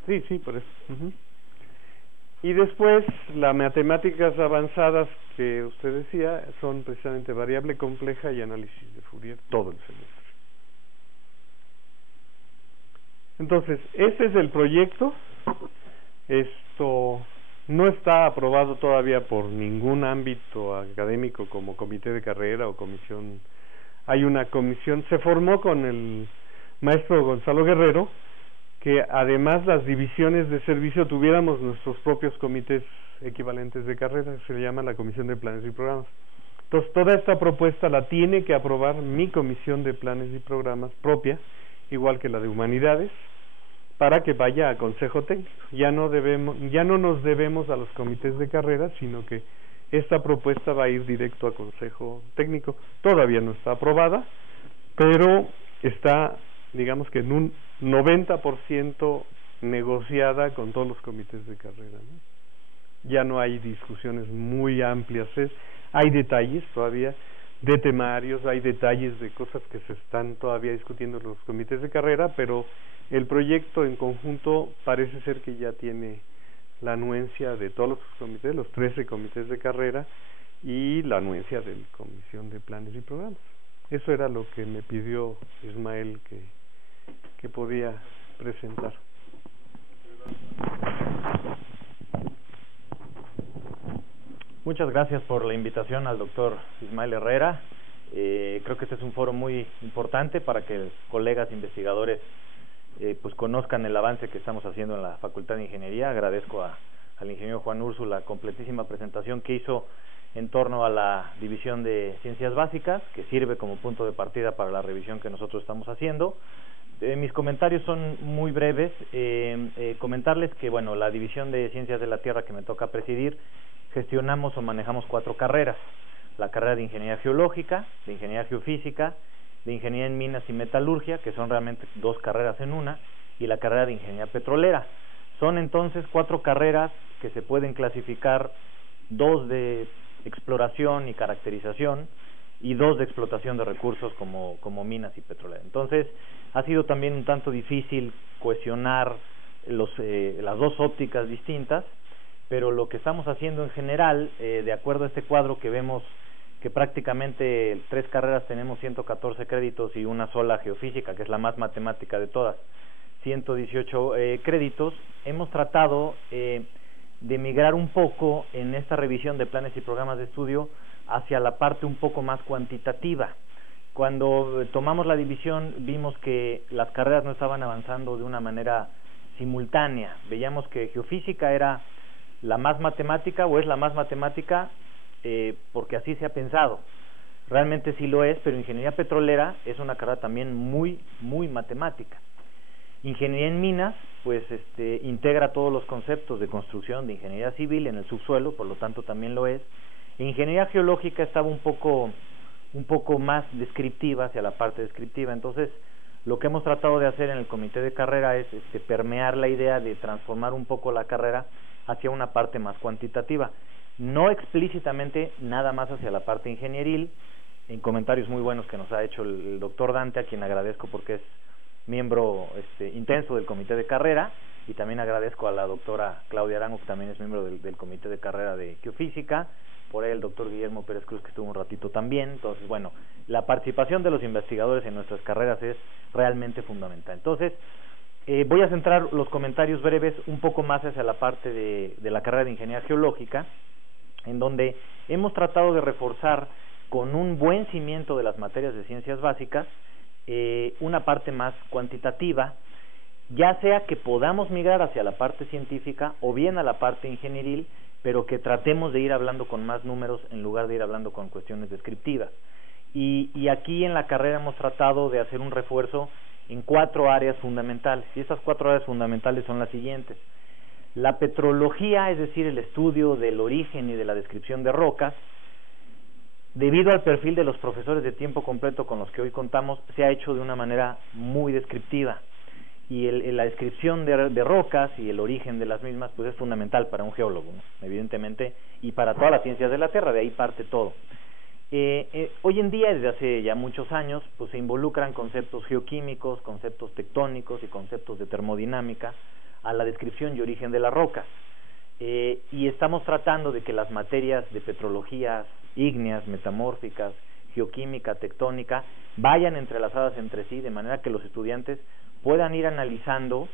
Sí, por eso. Y después, las matemáticas avanzadas que usted decía son precisamente variable compleja y análisis de Fourier todo el semestre. Entonces, este es el proyecto. Esto no está aprobado todavía por ningún ámbito académico como comité de carrera o comisión. Hay una comisión, se formó con el maestro Gonzalo Guerrero, que además las divisiones de servicio tuviéramos nuestros propios comités equivalentes de carrera, se le llama la Comisión de Planes y Programas. Entonces, toda esta propuesta la tiene que aprobar mi Comisión de Planes y Programas propia, igual que la de Humanidades, para que vaya a Consejo Técnico. Ya no nos debemos a los comités de carrera, sino que esta propuesta va a ir directo a Consejo Técnico. Todavía no está aprobada, pero está, digamos que en un 90% negociada con todos los comités de carrera, ¿no? Ya no hay discusiones muy amplias, hay detalles todavía de temarios, hay detalles de cosas que se están todavía discutiendo en los comités de carrera, pero el proyecto en conjunto parece ser que ya tiene la anuencia de todos los comités, los 13 comités de carrera, y la anuencia de la Comisión de Planes y Programas. Eso era lo que me pidió Ismael que podía presentar. Muchas gracias por la invitación al doctor Ismael Herrera. Creo que este es un foro muy importante para que colegas investigadores pues conozcan el avance que estamos haciendo en la Facultad de Ingeniería. Agradezco al ingeniero Juan Ursu la completísima presentación que hizo en torno a la división de ciencias básicas, que sirve como punto de partida para la revisión que nosotros estamos haciendo. mis comentarios son muy breves. Comentarles que, bueno, la División de Ciencias de la Tierra que me toca presidir, gestionamos o manejamos 4 carreras. La carrera de Ingeniería Geológica, de Ingeniería Geofísica, de Ingeniería en Minas y Metalurgia, que son realmente 2 carreras en una, y la carrera de Ingeniería Petrolera. Son entonces 4 carreras que se pueden clasificar, 2 de exploración y caracterización y 2 de explotación de recursos como minas y petrolera. Entonces ha sido también un tanto difícil cohesionar las 2 ópticas distintas, pero lo que estamos haciendo en general, de acuerdo a este cuadro que vemos que prácticamente 3 carreras tenemos 114 créditos y una sola geofísica, que es la más matemática de todas, 118 créditos, hemos tratado de migrar un poco en esta revisión de planes y programas de estudio hacia la parte un poco más cuantitativa. Cuando tomamos la división vimos que las carreras no estaban avanzando de una manera simultánea. Veíamos que geofísica era la más matemática, o es la más matemática porque así se ha pensado. Realmente sí lo es, pero ingeniería petrolera es una carrera también muy matemática. Ingeniería en minas, pues integra todos los conceptos de construcción de ingeniería civil en el subsuelo, por lo tanto también lo es. Ingeniería geológica estaba un poco más descriptiva, hacia la parte descriptiva. Entonces, lo que hemos tratado de hacer en el comité de carrera es permear la idea de transformar un poco la carrera hacia una parte más cuantitativa, no explícitamente nada más hacia la parte ingenieril, en comentarios muy buenos que nos ha hecho el doctor Dante, a quien agradezco porque es miembro intenso del comité de carrera, y también agradezco a la doctora Claudia Arango, que también es miembro del comité de carrera de geofísica, por ahí el doctor Guillermo Pérez Cruz, que estuvo un ratito también. Entonces, bueno, la participación de los investigadores en nuestras carreras es realmente fundamental. Entonces, voy a centrar los comentarios breves un poco más hacia la parte de la carrera de Ingeniería Geológica, en donde hemos tratado de reforzar con un buen cimiento de las materias de ciencias básicas, una parte más cuantitativa, ya sea que podamos migrar hacia la parte científica o bien a la parte ingenieril, pero que tratemos de ir hablando con más números en lugar de ir hablando con cuestiones descriptivas. Y aquí en la carrera hemos tratado de hacer un refuerzo en 4 áreas fundamentales, y estas 4 áreas fundamentales son las siguientes. La petrología, es decir, el estudio del origen y de la descripción de rocas, debido al perfil de los profesores de tiempo completo con los que hoy contamos, se ha hecho de una manera muy descriptiva, y la descripción de rocas y el origen de las mismas pues es fundamental para un geólogo, ¿no? Evidentemente, y para todas las ciencias de la Tierra, de ahí parte todo. Hoy en día, desde hace ya muchos años, pues se involucran conceptos geoquímicos, conceptos tectónicos y conceptos de termodinámica a la descripción y origen de las rocas, y estamos tratando de que las materias de petrologías ígneas, metamórficas, geoquímica, tectónica, vayan entrelazadas entre sí, de manera que los estudiantes puedan ir analizando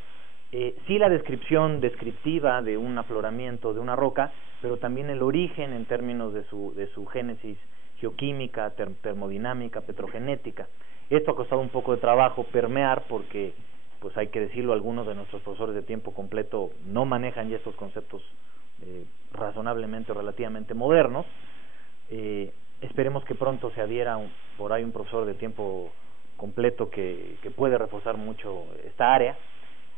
sí la descripción descriptiva de un afloramiento de una roca, pero también el origen en términos de su génesis geoquímica, termodinámica, petrogenética. Esto ha costado un poco de trabajo permear porque, pues hay que decirlo, algunos de nuestros profesores de tiempo completo no manejan ya estos conceptos razonablemente o relativamente modernos. Esperemos que pronto se adhiera por ahí un profesor de tiempo completo que puede reforzar mucho esta área,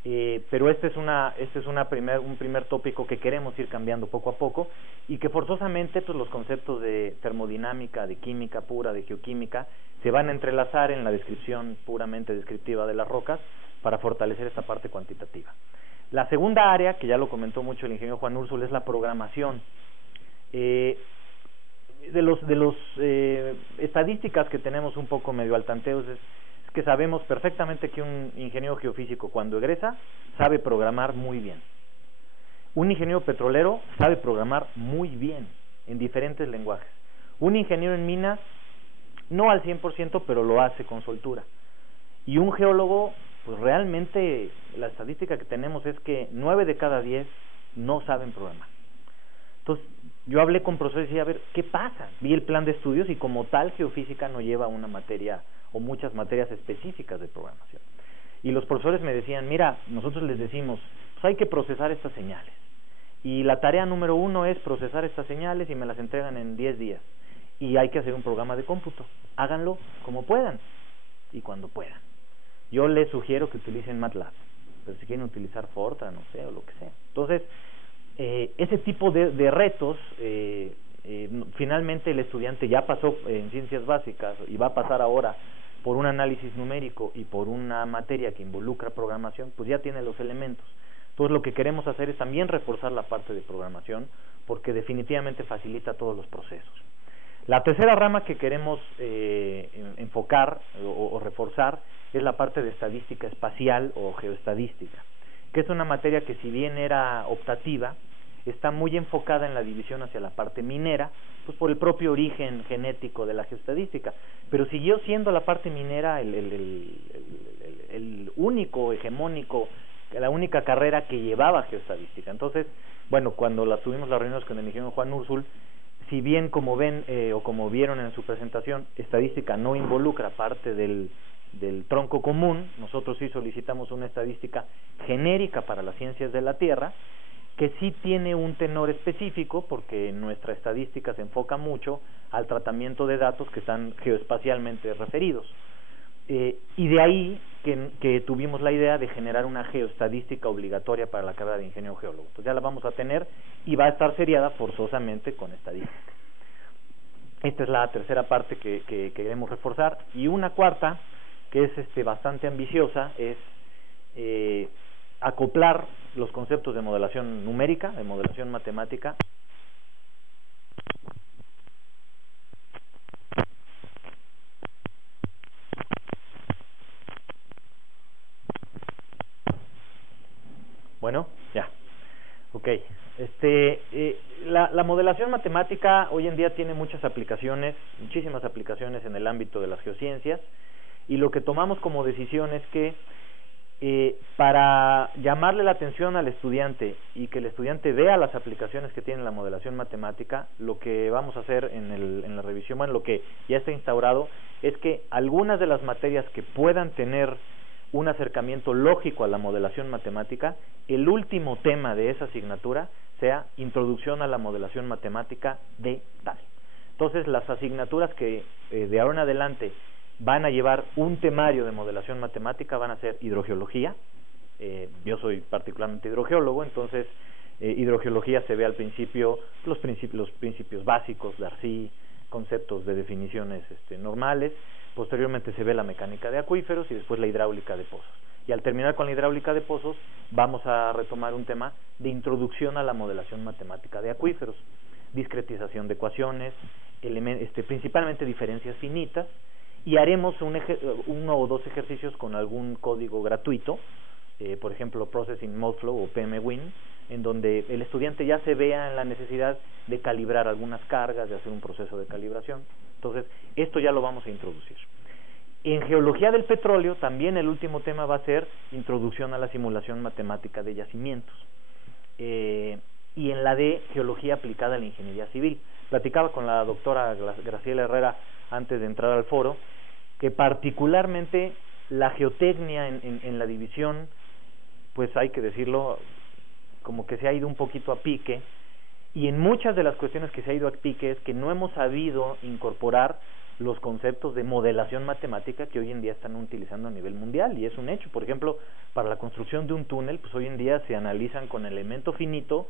pero este es un primer tópico que queremos ir cambiando poco a poco, y que forzosamente pues los conceptos de termodinámica, de química pura, de geoquímica se van a entrelazar en la descripción puramente descriptiva de las rocas para fortalecer esta parte cuantitativa. La segunda área, que ya lo comentó mucho el ingeniero Juan Úrsula, es la programación. De los estadísticas que tenemos un poco medio al tanteo es que sabemos perfectamente que un ingeniero geofísico cuando egresa sabe programar muy bien. Un ingeniero petrolero sabe programar muy bien en diferentes lenguajes. Un ingeniero en minas no al 100%, pero lo hace con soltura. Y un geólogo, pues realmente la estadística que tenemos es que 9 de cada 10 no saben programar. Entonces, yo hablé con profesores y dije, a ver, ¿qué pasa? Vi el plan de estudios y como tal geofísica no lleva una materia o muchas materias específicas de programación. Y los profesores me decían, mira, nosotros les decimos, pues hay que procesar estas señales. Y la tarea número 1 es procesar estas señales y me las entregan en 10 días. Y hay que hacer un programa de cómputo. Háganlo como puedan y cuando puedan. yo les sugiero que utilicen MATLAB, pero si quieren utilizar Fortran, no sé, o lo que sea. Entonces, ese tipo de retos, finalmente el estudiante ya pasó en ciencias básicas y va a pasar ahora por un análisis numérico y por una materia que involucra programación, pues ya tiene los elementos. Entonces lo que queremos hacer es también reforzar la parte de programación, porque definitivamente facilita todos los procesos. La tercera rama que queremos enfocar o reforzar es la parte de estadística espacial o geoestadística, que es una materia que, si bien era optativa, está muy enfocada en la división hacia la parte minera, pues por el propio origen genético de la geoestadística, pero siguió siendo la parte minera el único hegemónico, la única carrera que llevaba geoestadística. Entonces, bueno, cuando tuvimos las reuniones con el ingeniero Juan Úrsul, si bien, como ven o como vieron en su presentación, estadística no involucra parte del tronco común, nosotros sí solicitamos una estadística genérica para las ciencias de la Tierra, que sí tiene un tenor específico, porque nuestra estadística se enfoca mucho al tratamiento de datos que están geoespacialmente referidos. Y de ahí que tuvimos la idea de generar una geoestadística obligatoria para la carrera de ingeniero geólogo. Entonces ya la vamos a tener y va a estar seriada forzosamente con estadística. Esta es la tercera parte que queremos reforzar. Y una cuarta, que es bastante ambiciosa, es acoplar los conceptos de modelación numérica, de modelación matemática, bueno, ya, ok. La modelación matemática hoy en día tiene muchas aplicaciones, muchísimas aplicaciones en el ámbito de las geociencias, y lo que tomamos como decisión es que para llamarle la atención al estudiante y que el estudiante vea las aplicaciones que tiene la modelación matemática, lo que vamos a hacer en la revisión, bueno, lo que ya está instaurado, es que algunas de las materias que puedan tener un acercamiento lógico a la modelación matemática, el último tema de esa asignatura sea Introducción a la modelación matemática de tal. Entonces, las asignaturas que de ahora en adelante van a llevar un temario de modelación matemática van a ser hidrogeología. Yo soy particularmente hidrogeólogo, entonces hidrogeología se ve al principio los principios básicos, Darcy, conceptos de definiciones normales. Posteriormente se ve la mecánica de acuíferos y después la hidráulica de pozos. Y al terminar con la hidráulica de pozos, vamos a retomar un tema de introducción a la modelación matemática de acuíferos, discretización de ecuaciones, principalmente diferencias finitas, y haremos uno o dos ejercicios con algún código gratuito, por ejemplo Processing Modflow o PMWin, en donde el estudiante ya se vea en la necesidad de calibrar algunas cargas, de hacer un proceso de calibración. Entonces, esto ya lo vamos a introducir. En geología del petróleo, también el último tema va a ser introducción a la simulación matemática de yacimientos. Y en la de geología aplicada a la ingeniería civil. Platicaba con la doctora Graciela Herrera antes de entrar al foro, que particularmente la geotecnia en la división, pues hay que decirlo, como que se ha ido un poquito a pique, y en muchas de las cuestiones que se ha ido a pique es que no hemos sabido incorporar los conceptos de modelación matemática que hoy en día están utilizando a nivel mundial, y es un hecho. Por ejemplo, para la construcción de un túnel, pues hoy en día se analizan con elemento finito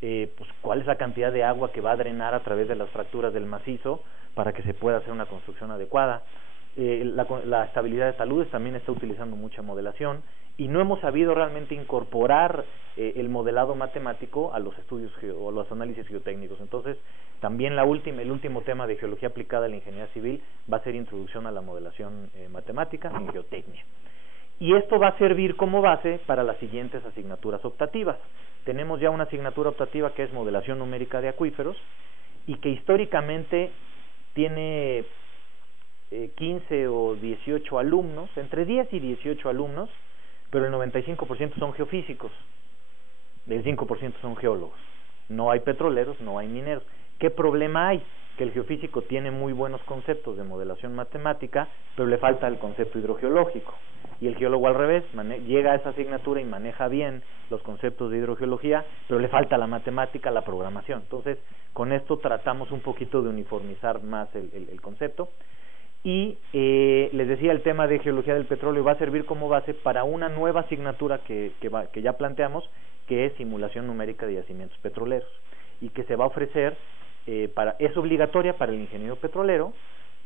pues cuál es la cantidad de agua que va a drenar a través de las fracturas del macizo para que se pueda hacer una construcción adecuada. La estabilidad de taludes también está utilizando mucha modelación, y no hemos sabido realmente incorporar el modelado matemático a los estudios o a los análisis geotécnicos. Entonces, también el último tema de geología aplicada a la ingeniería civil va a ser introducción a la modelación matemática en geotecnia. Y esto va a servir como base para las siguientes asignaturas optativas. Tenemos ya una asignatura optativa que es modelación numérica de acuíferos, y que históricamente tiene 15 o 18 alumnos, entre 10 y 18 alumnos, pero el 95% son geofísicos, el 5% son geólogos. No hay petroleros, no hay mineros. ¿Qué problema hay? Que el geofísico tiene muy buenos conceptos de modelación matemática, pero le falta el concepto hidrogeológico. Y el geólogo al revés, llega a esa asignatura y maneja bien los conceptos de hidrogeología, pero le falta la matemática, la programación. Entonces, con esto tratamos un poquito de uniformizar más el concepto. Y les decía, el tema de geología del petróleo va a servir como base para una nueva asignatura que ya planteamos, que es simulación numérica de yacimientos petroleros, y que se va a ofrecer, es obligatoria para el ingeniero petrolero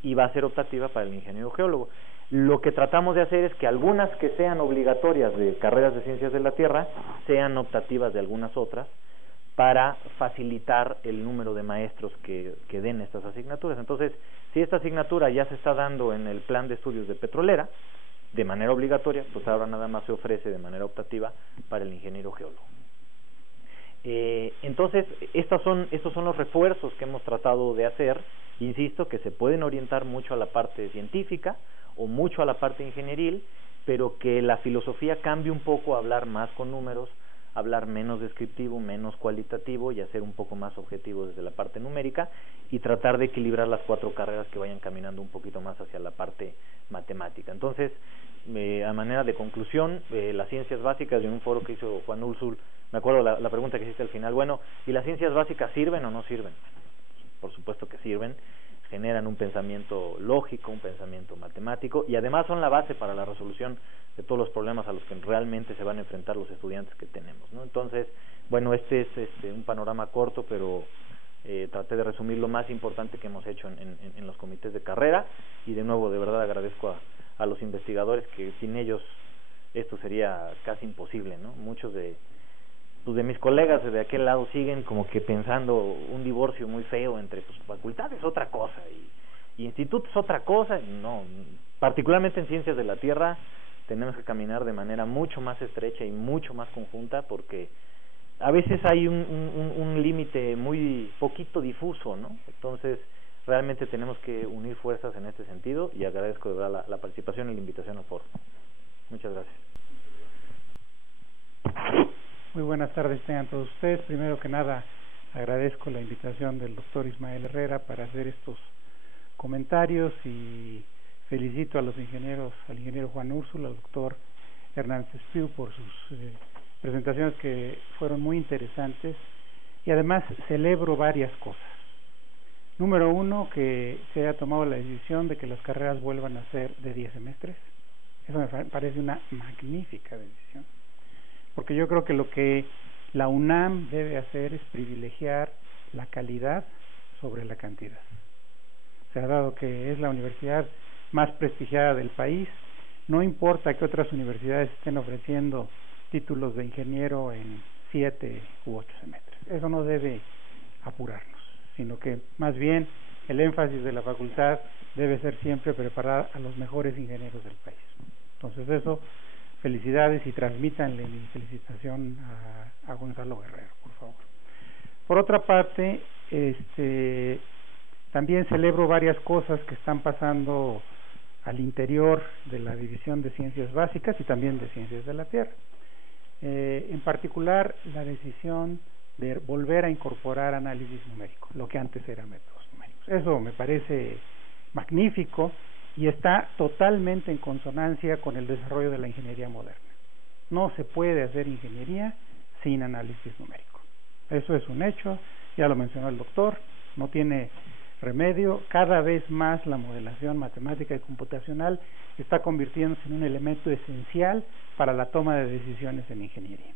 y va a ser optativa para el ingeniero geólogo. Lo que tratamos de hacer es que algunas que sean obligatorias de carreras de ciencias de la Tierra sean optativas de algunas otras, para facilitar el número de maestros que den estas asignaturas. Entonces, si esta asignatura ya se está dando en el plan de estudios de petrolera, de manera obligatoria, pues ahora nada más se ofrece de manera optativa para el ingeniero geólogo. Entonces, estos son los refuerzos que hemos tratado de hacer, insisto, que se pueden orientar mucho a la parte científica o mucho a la parte ingenieril, pero que la filosofía cambie un poco a hablar más con números, hablar menos descriptivo, menos cualitativo y hacer un poco más objetivo desde la parte numérica y tratar de equilibrar las 4 carreras que vayan caminando un poquito más hacia la parte matemática. Entonces, a manera de conclusión, las ciencias básicas, en un foro que hizo Juan Úrsul, me acuerdo la pregunta que hiciste al final, bueno, ¿y las ciencias básicas sirven o no sirven? Bueno, por supuesto que sirven, generan un pensamiento lógico, un pensamiento matemático y además son la base para la resolución de todos los problemas a los que realmente se van a enfrentar los estudiantes que tenemos, ¿no? Entonces, bueno, este es un panorama corto, pero traté de resumir lo más importante que hemos hecho en los comités de carrera y de nuevo, de verdad agradezco a los investigadores, que sin ellos esto sería casi imposible, ¿no? Muchos de mis colegas de aquel lado siguen como que pensando un divorcio muy feo entre facultad es otra cosa y instituto es otra cosa. No, particularmente en ciencias de la Tierra tenemos que caminar de manera mucho más estrecha y mucho más conjunta, porque a veces hay un límite muy poquito difuso, ¿no? Entonces realmente tenemos que unir fuerzas en este sentido y agradezco de verdad la participación y la invitación al foro. Muchas gracias. Muy buenas tardes tengan todos ustedes. Primero que nada, agradezco la invitación del doctor Ismael Herrera para hacer estos comentarios y felicito a los ingenieros, al ingeniero Juan Úrsul, al doctor Hernández Espriu por sus presentaciones que fueron muy interesantes, y además celebro varias cosas. Número 1, que se haya tomado la decisión de que las carreras vuelvan a ser de 10 semestres. Eso me parece una magnífica decisión, porque yo creo que lo que la UNAM debe hacer es privilegiar la calidad sobre la cantidad. Se ha dado que es la universidad más prestigiada del país, no importa que otras universidades estén ofreciendo títulos de ingeniero en 7 u 8 semestres. Eso no debe apurarnos, sino que más bien el énfasis de la facultad debe ser siempre preparar a los mejores ingenieros del país. Entonces eso, felicidades y transmítanle mi felicitación a Gonzalo Guerrero, por favor. Por otra parte, también celebro varias cosas que están pasando al interior de la División de Ciencias Básicas y también de Ciencias de la Tierra. En particular, la decisión de volver a incorporar análisis numérico, lo que antes era métodos numéricos. Eso me parece magnífico y está totalmente en consonancia con el desarrollo de la ingeniería moderna. No se puede hacer ingeniería sin análisis numérico. Eso es un hecho, ya lo mencionó el doctor, no tiene remedio. Cada vez más la modelación matemática y computacional está convirtiéndose en un elemento esencial para la toma de decisiones en ingeniería.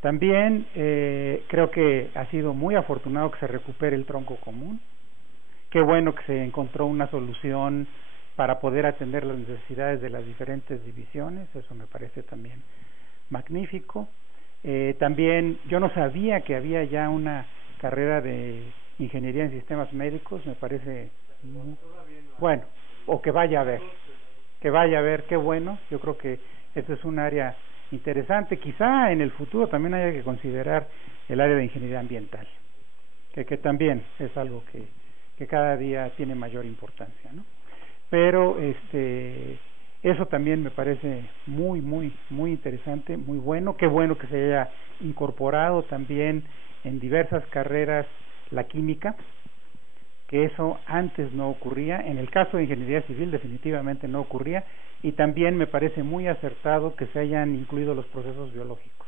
También creo que ha sido muy afortunado que se recupere el tronco común. Qué bueno que se encontró una solución para poder atender las necesidades de las diferentes divisiones. Eso me parece también magnífico. También yo no sabía que había ya una carrera de ingeniería en sistemas médicos. Me parece bueno, o que vaya a haber, qué bueno. Yo creo que esto es un área interesante. Quizá en el futuro también haya que considerar el área de ingeniería ambiental, que también es algo que cada día tiene mayor importancia, ¿no? Pero eso también me parece muy interesante, muy bueno. Qué bueno que se haya incorporado también en diversas carreras la química, que eso antes no ocurría. En el caso de ingeniería civil definitivamente no ocurría, y también me parece muy acertado que se hayan incluido los procesos biológicos,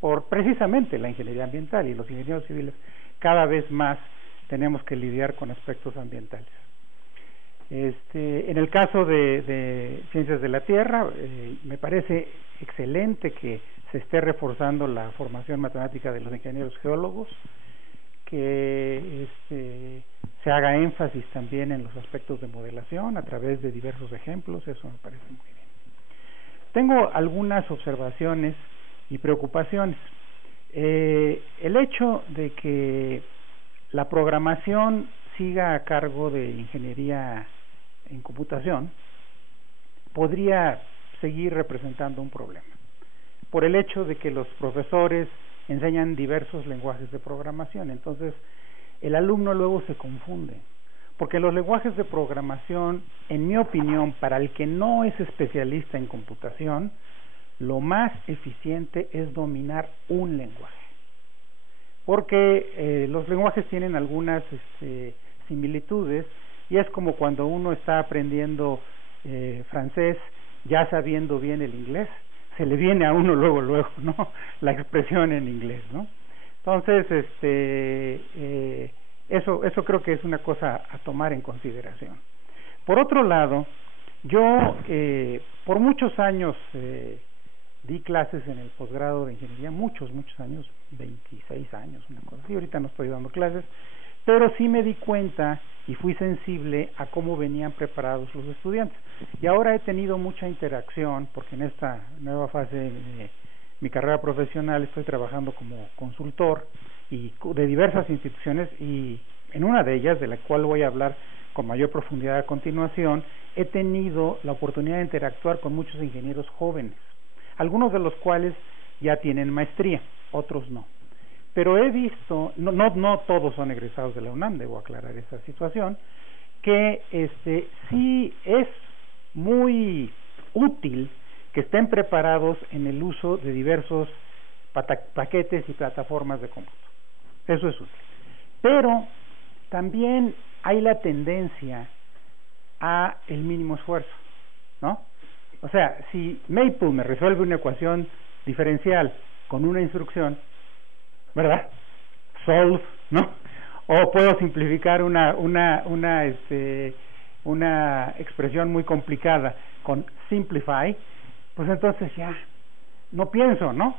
por precisamente la ingeniería ambiental, y los ingenieros civiles cada vez más tenemos que lidiar con aspectos ambientales. En el caso de Ciencias de la Tierra, me parece excelente que se esté reforzando la formación matemática de los ingenieros geólogos, que se haga énfasis también en los aspectos de modelación a través de diversos ejemplos. Eso me parece muy bien. Tengo algunas observaciones y preocupaciones. El hecho de que la programación siga a cargo de ingeniería en computación podría seguir representando un problema, por el hecho de que los profesores enseñan diversos lenguajes de programación. Entonces el alumno luego se confunde, porque los lenguajes de programación, en mi opinión, para el que no es especialista en computación, lo más eficiente es dominar un lenguaje, porque los lenguajes tienen algunas similitudes, y es como cuando uno está aprendiendo francés ya sabiendo bien el inglés, se le viene a uno luego, ¿no? La expresión en inglés, ¿no? Entonces, eso creo que es una cosa a tomar en consideración. Por otro lado, yo por muchos años di clases en el posgrado de ingeniería, muchos años, 26 años, una cosa así. Ahorita no estoy dando clases, pero sí me di cuenta y fui sensible a cómo venían preparados los estudiantes. Y ahora he tenido mucha interacción, porque en esta nueva fase de mi carrera profesional estoy trabajando como consultor y de diversas instituciones, y en una de ellas, de la cual voy a hablar con mayor profundidad a continuación, he tenido la oportunidad de interactuar con muchos ingenieros jóvenes, algunos de los cuales ya tienen maestría, otros no. Pero he visto, no todos son egresados de la UNAM, debo aclarar esa situación, que sí es muy útil que estén preparados en el uso de diversos paquetes y plataformas de cómputo. Eso es útil. Pero también hay la tendencia a el mínimo esfuerzo, ¿no? O sea, si Maple me resuelve una ecuación diferencial con una instrucción, ¿verdad? Solve, ¿no? O puedo simplificar una expresión muy complicada con simplify, pues entonces ya no pienso, ¿no?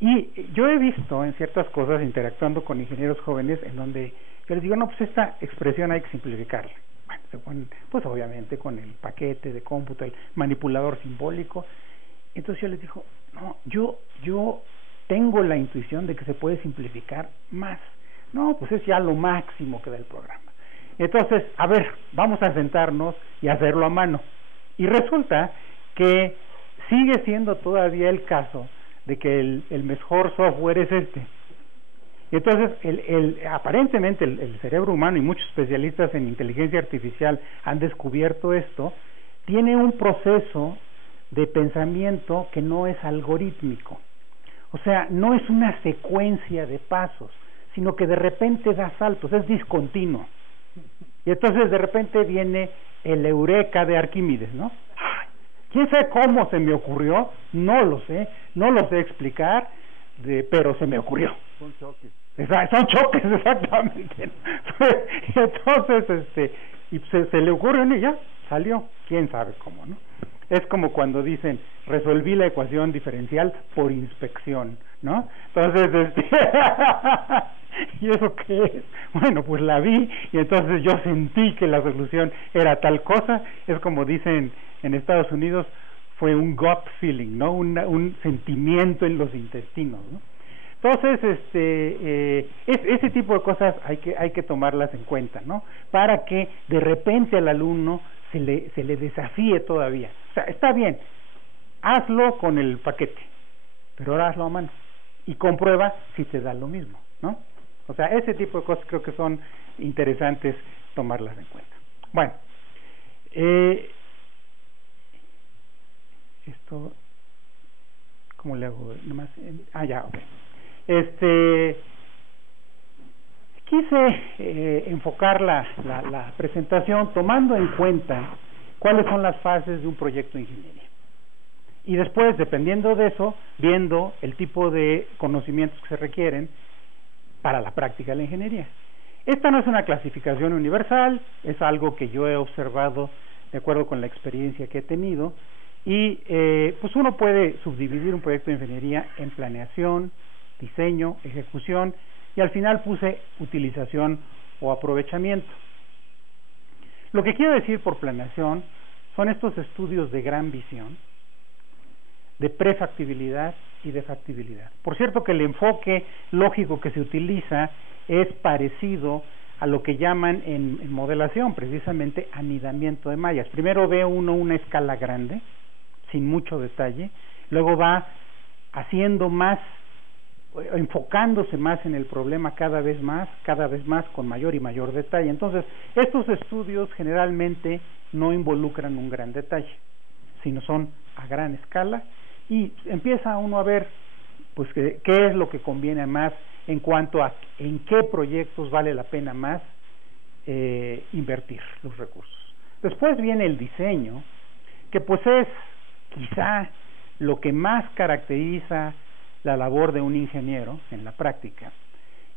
Y yo he visto en ciertas cosas, interactuando con ingenieros jóvenes, en donde yo les digo, no, pues esta expresión hay que simplificarla. Bueno, se ponen, pues obviamente con el paquete de cómputo, el manipulador simbólico. Entonces yo les digo, no, yo tengo la intuición de que se puede simplificar más. No, pues es ya lo máximo que da el programa. Entonces, a ver, vamos a sentarnos y hacerlo a mano. Y resulta que sigue siendo todavía el caso de que el mejor software es este. Entonces, aparentemente el cerebro humano, y muchos especialistas en inteligencia artificial han descubierto esto, tiene un proceso de pensamiento que no es algorítmico. O sea, no es una secuencia de pasos, sino que de repente da saltos, es discontinuo. Y entonces de repente viene el eureka de Arquímedes, ¿no? ¿Quién sabe cómo se me ocurrió? No lo sé explicar, pero se me ocurrió. Son choques. Son choques, exactamente. Entonces, y se le ocurrió y ya salió, quién sabe cómo, ¿no? Es como cuando dicen, resolví la ecuación diferencial por inspección, ¿no? Entonces, ¿y eso qué es? Bueno, pues la vi y entonces yo sentí que la solución era tal cosa. Es como dicen en Estados Unidos, fue un gut feeling, ¿no? Un sentimiento en los intestinos, ¿no? Entonces, ese tipo de cosas hay que tomarlas en cuenta, ¿no? Para que de repente al alumno se le desafíe todavía. O sea, está bien, hazlo con el paquete, pero ahora hazlo a mano y comprueba si te da lo mismo, ¿no? O sea, ese tipo de cosas creo que son interesantes tomarlas en cuenta. Bueno, esto, ¿cómo le hago? Nomás, ya, ok. Quise enfocar la presentación tomando en cuenta cuáles son las fases de un proyecto de ingeniería. Y después, dependiendo de eso, viendo el tipo de conocimientos que se requieren para la práctica de la ingeniería. Esta no es una clasificación universal, es algo que yo he observado de acuerdo con la experiencia que he tenido, y pues uno puede subdividir un proyecto de ingeniería en planeación, diseño, ejecución, y al final puse utilización o aprovechamiento. Lo que quiero decir por planeación son estos estudios de gran visión, de prefactibilidad y de factibilidad. Por cierto que el enfoque lógico que se utiliza es parecido a lo que llaman en modelación, precisamente anidamiento de mallas. Primero ve uno una escala grande, sin mucho detalle, luego va haciendo más, enfocándose más en el problema cada vez más, con mayor y mayor detalle. Entonces, estos estudios generalmente no involucran un gran detalle, sino son a gran escala, y empieza uno a ver pues qué es lo que conviene más en cuanto a en qué proyectos vale la pena más invertir los recursos. Después viene el diseño, que pues es quizá lo que más caracteriza la labor de un ingeniero en la práctica,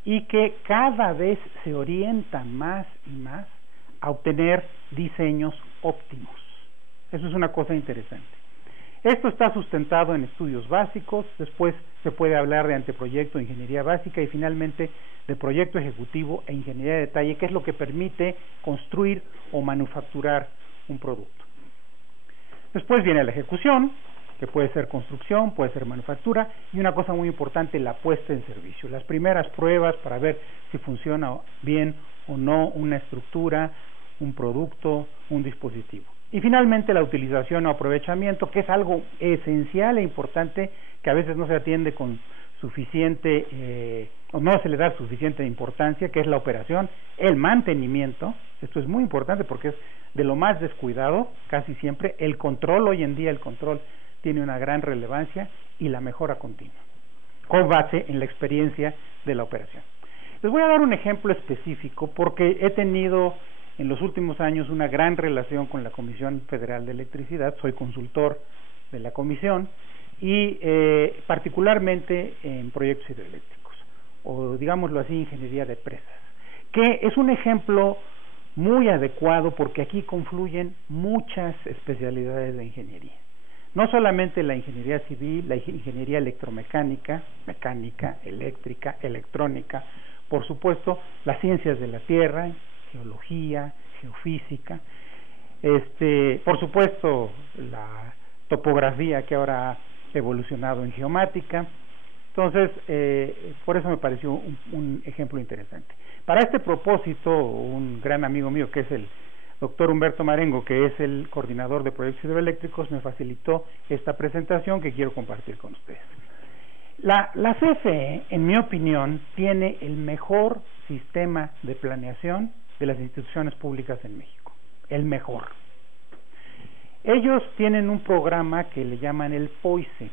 y que cada vez se orienta más y más a obtener diseños óptimos. Eso es una cosa interesante. Esto está sustentado en estudios básicos, después se puede hablar de anteproyecto, ingeniería básica, y finalmente de proyecto ejecutivo e ingeniería de detalle, que es lo que permite construir o manufacturar un producto. Después viene la ejecución, que puede ser construcción, puede ser manufactura, y una cosa muy importante, la puesta en servicio. Las primeras pruebas para ver si funciona bien o no una estructura, un producto, un dispositivo. Y finalmente la utilización o aprovechamiento, que es algo esencial e importante que a veces no se atiende con suficiente, o no se le da suficiente importancia, que es la operación, el mantenimiento. Esto es muy importante porque es de lo más descuidado casi siempre. El control, hoy en día el control tiene una gran relevancia, y la mejora continua, con base en la experiencia de la operación. Les voy a dar un ejemplo específico porque he tenido en los últimos años una gran relación con la Comisión Federal de Electricidad, soy consultor de la comisión, y particularmente en proyectos hidroeléctricos, o digámoslo así, ingeniería de presas, que es un ejemplo muy adecuado porque aquí confluyen muchas especialidades de ingeniería. No solamente la ingeniería civil, la ingeniería electromecánica, mecánica, eléctrica, electrónica, por supuesto, las ciencias de la tierra, geología, geofísica, por supuesto, la topografía que ahora ha evolucionado en geomática. Entonces, por eso me pareció un ejemplo interesante. Para este propósito, un gran amigo mío, que es el doctor Humberto Marengo, que es el coordinador de proyectos hidroeléctricos, me facilitó esta presentación que quiero compartir con ustedes. La CFE, en mi opinión, tiene el mejor sistema de planeación de las instituciones públicas en México, el mejor. Ellos tienen un programa que le llaman el POICE,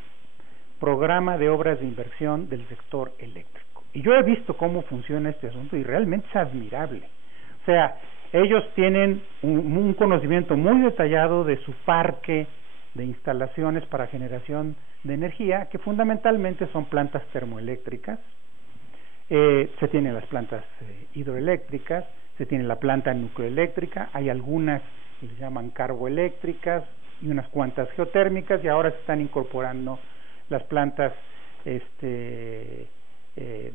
Programa de Obras de Inversión del Sector Eléctrico. Y yo he visto cómo funciona este asunto y realmente es admirable. O sea, ellos tienen un conocimiento muy detallado de su parque de instalaciones para generación de energía, que fundamentalmente son plantas termoeléctricas. Se tienen las plantas hidroeléctricas, se tiene la planta nucleoeléctrica, hay algunas que se llaman carboeléctricas y unas cuantas geotérmicas, y ahora se están incorporando las plantas de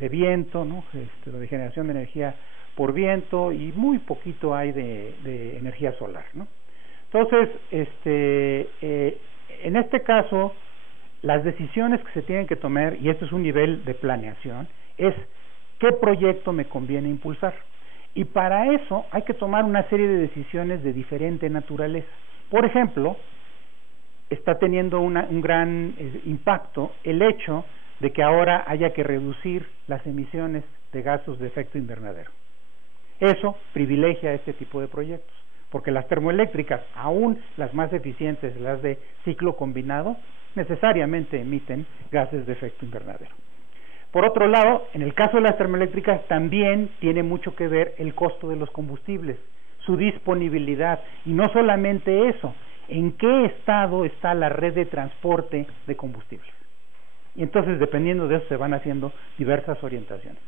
viento, ¿no? De generación de energía por viento, y muy poquito hay de energía solar, ¿no? Entonces, en este caso, las decisiones que se tienen que tomar, y esto es un nivel de planeación, es qué proyecto me conviene impulsar. Y para eso hay que tomar una serie de decisiones de diferente naturaleza. Por ejemplo, está teniendo un gran impacto el hecho de que ahora haya que reducir las emisiones de gases de efecto invernadero. Eso privilegia este tipo de proyectos, porque las termoeléctricas, aún las más eficientes, las de ciclo combinado, necesariamente emiten gases de efecto invernadero. Por otro lado, en el caso de las termoeléctricas también tiene mucho que ver el costo de los combustibles, su disponibilidad, y no solamente eso, en qué estado está la red de transporte de combustibles. Y entonces, dependiendo de eso, se van haciendo diversas orientaciones.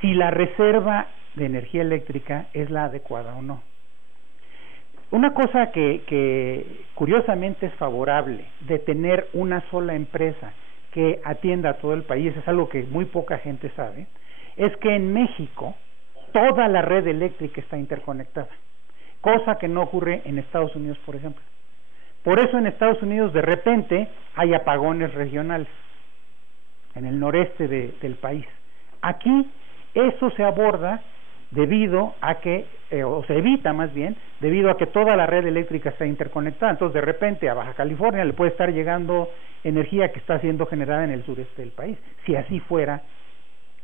si la reserva de energía eléctrica es la adecuada o no. Una cosa que curiosamente es favorable de tener una sola empresa que atienda a todo el país, es algo que muy poca gente sabe, es que en México toda la red eléctrica está interconectada, cosa que no ocurre en Estados Unidos, por ejemplo. Por eso en Estados Unidos de repente hay apagones regionales en el noreste del país. Aquí eso se aborda debido a que, o se evita más bien, debido a que toda la red eléctrica está interconectada. Entonces de repente a Baja California le puede estar llegando energía que está siendo generada en el sureste del país, si así fuera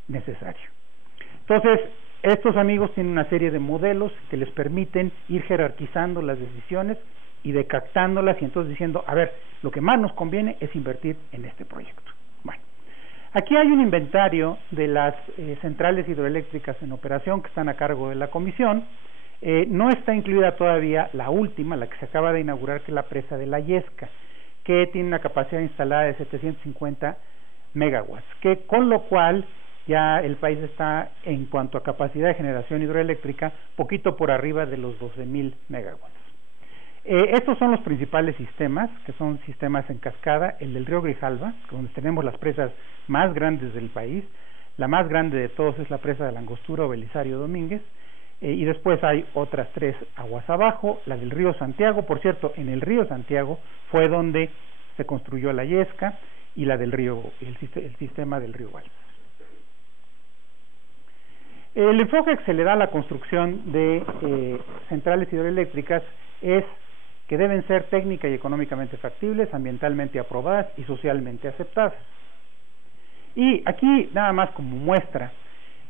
necesario. Entonces, estos amigos tienen una serie de modelos que les permiten ir jerarquizando las decisiones y decactándolas y entonces diciendo, a ver, lo que más nos conviene es invertir en este proyecto. Bueno, aquí hay un inventario de las centrales hidroeléctricas en operación que están a cargo de la comisión. No está incluida todavía la última, la que se acaba de inaugurar, que es la presa de la Yesca, que tiene una capacidad instalada de 750 megawatts, que con lo cual ya el país está, en cuanto a capacidad de generación hidroeléctrica, poquito por arriba de los 12,000 megawatts. Estos son los principales sistemas, que son sistemas en cascada. El del río Grijalva, donde tenemos las presas más grandes del país. La más grande de todos es la presa de la Angostura o Belisario Domínguez, y después hay otras 3 aguas abajo. La del río Santiago, por cierto, en el río Santiago fue donde se construyó la Yesca, y la del río, el sistema del río Balsas. El enfoque que se le da a la construcción de centrales hidroeléctricas es que deben ser técnica y económicamente factibles, ambientalmente aprobadas y socialmente aceptadas. Y aquí, nada más como muestra,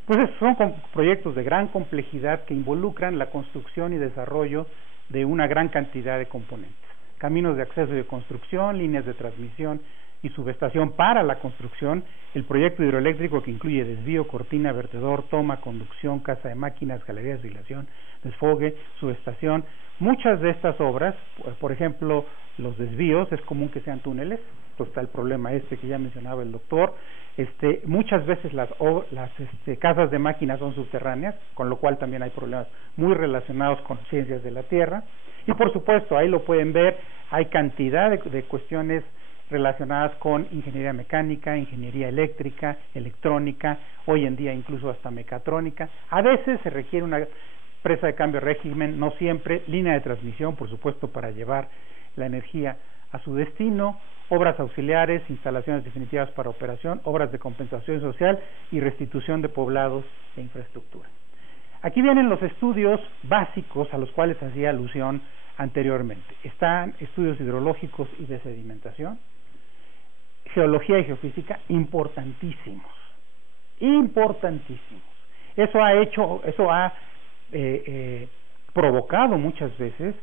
pues son proyectos de gran complejidad que involucran la construcción y desarrollo de una gran cantidad de componentes: caminos de acceso y de construcción, líneas de transmisión y subestación para la construcción, el proyecto hidroeléctrico que incluye desvío, cortina, vertedor, toma, conducción, casa de máquinas, galerías de dilación, desfogue, subestación. Muchas de estas obras, por ejemplo, los desvíos, es común que sean túneles. Entonces está el problema que ya mencionaba el doctor. Muchas veces las casas de máquinas son subterráneas, con lo cual también hay problemas muy relacionados con ciencias de la tierra. Y por supuesto, ahí lo pueden ver, hay cantidad de cuestiones relacionadas con ingeniería mecánica, ingeniería eléctrica, electrónica, hoy en día incluso hasta mecatrónica. A veces se requiere una presa de cambio de régimen, no siempre, línea de transmisión, por supuesto, para llevar la energía a su destino, obras auxiliares, instalaciones definitivas para operación, obras de compensación social y restitución de poblados e infraestructura. Aquí vienen los estudios básicos a los cuales hacía alusión anteriormente. Están estudios hidrológicos y de sedimentación, geología y geofísica, importantísimos. Eso ha provocado muchas veces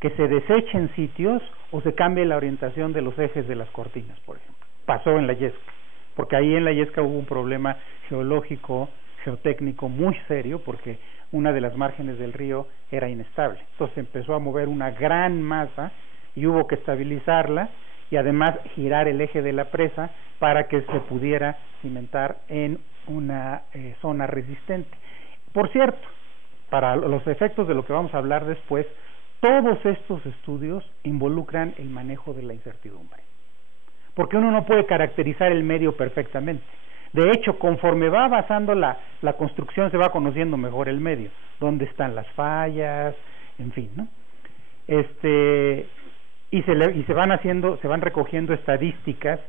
que se desechen sitios o se cambie la orientación de los ejes de las cortinas, por ejemplo. Pasó en la Yesca, porque ahí en la Yesca hubo un problema geológico, geotécnico muy serio, porque una de las márgenes del río era inestable. Entonces empezó a mover una gran masa y hubo que estabilizarla y además girar el eje de la presa para que se pudiera cimentar en una zona resistente. Por cierto, para los efectos de lo que vamos a hablar después, todos estos estudios involucran el manejo de la incertidumbre, porque uno no puede caracterizar el medio perfectamente. De hecho, conforme va avanzando la construcción, se va conociendo mejor el medio, dónde están las fallas, en fin, ¿no? Y se van recogiendo estadísticas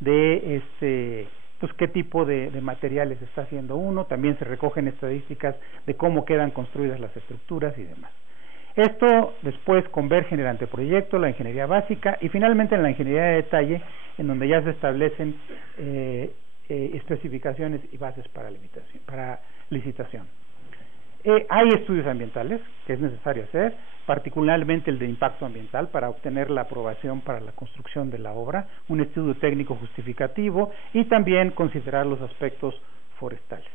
de pues qué tipo de materiales está haciendo uno. También se recogen estadísticas de cómo quedan construidas las estructuras y demás. Esto después converge en el anteproyecto, la ingeniería básica y finalmente en la ingeniería de detalle, en donde ya se establecen especificaciones y bases para licitación. Hay estudios ambientales que es necesario hacer, particularmente el de impacto ambiental para obtener la aprobación para la construcción de la obra, un estudio técnico justificativo y también considerar los aspectos forestales.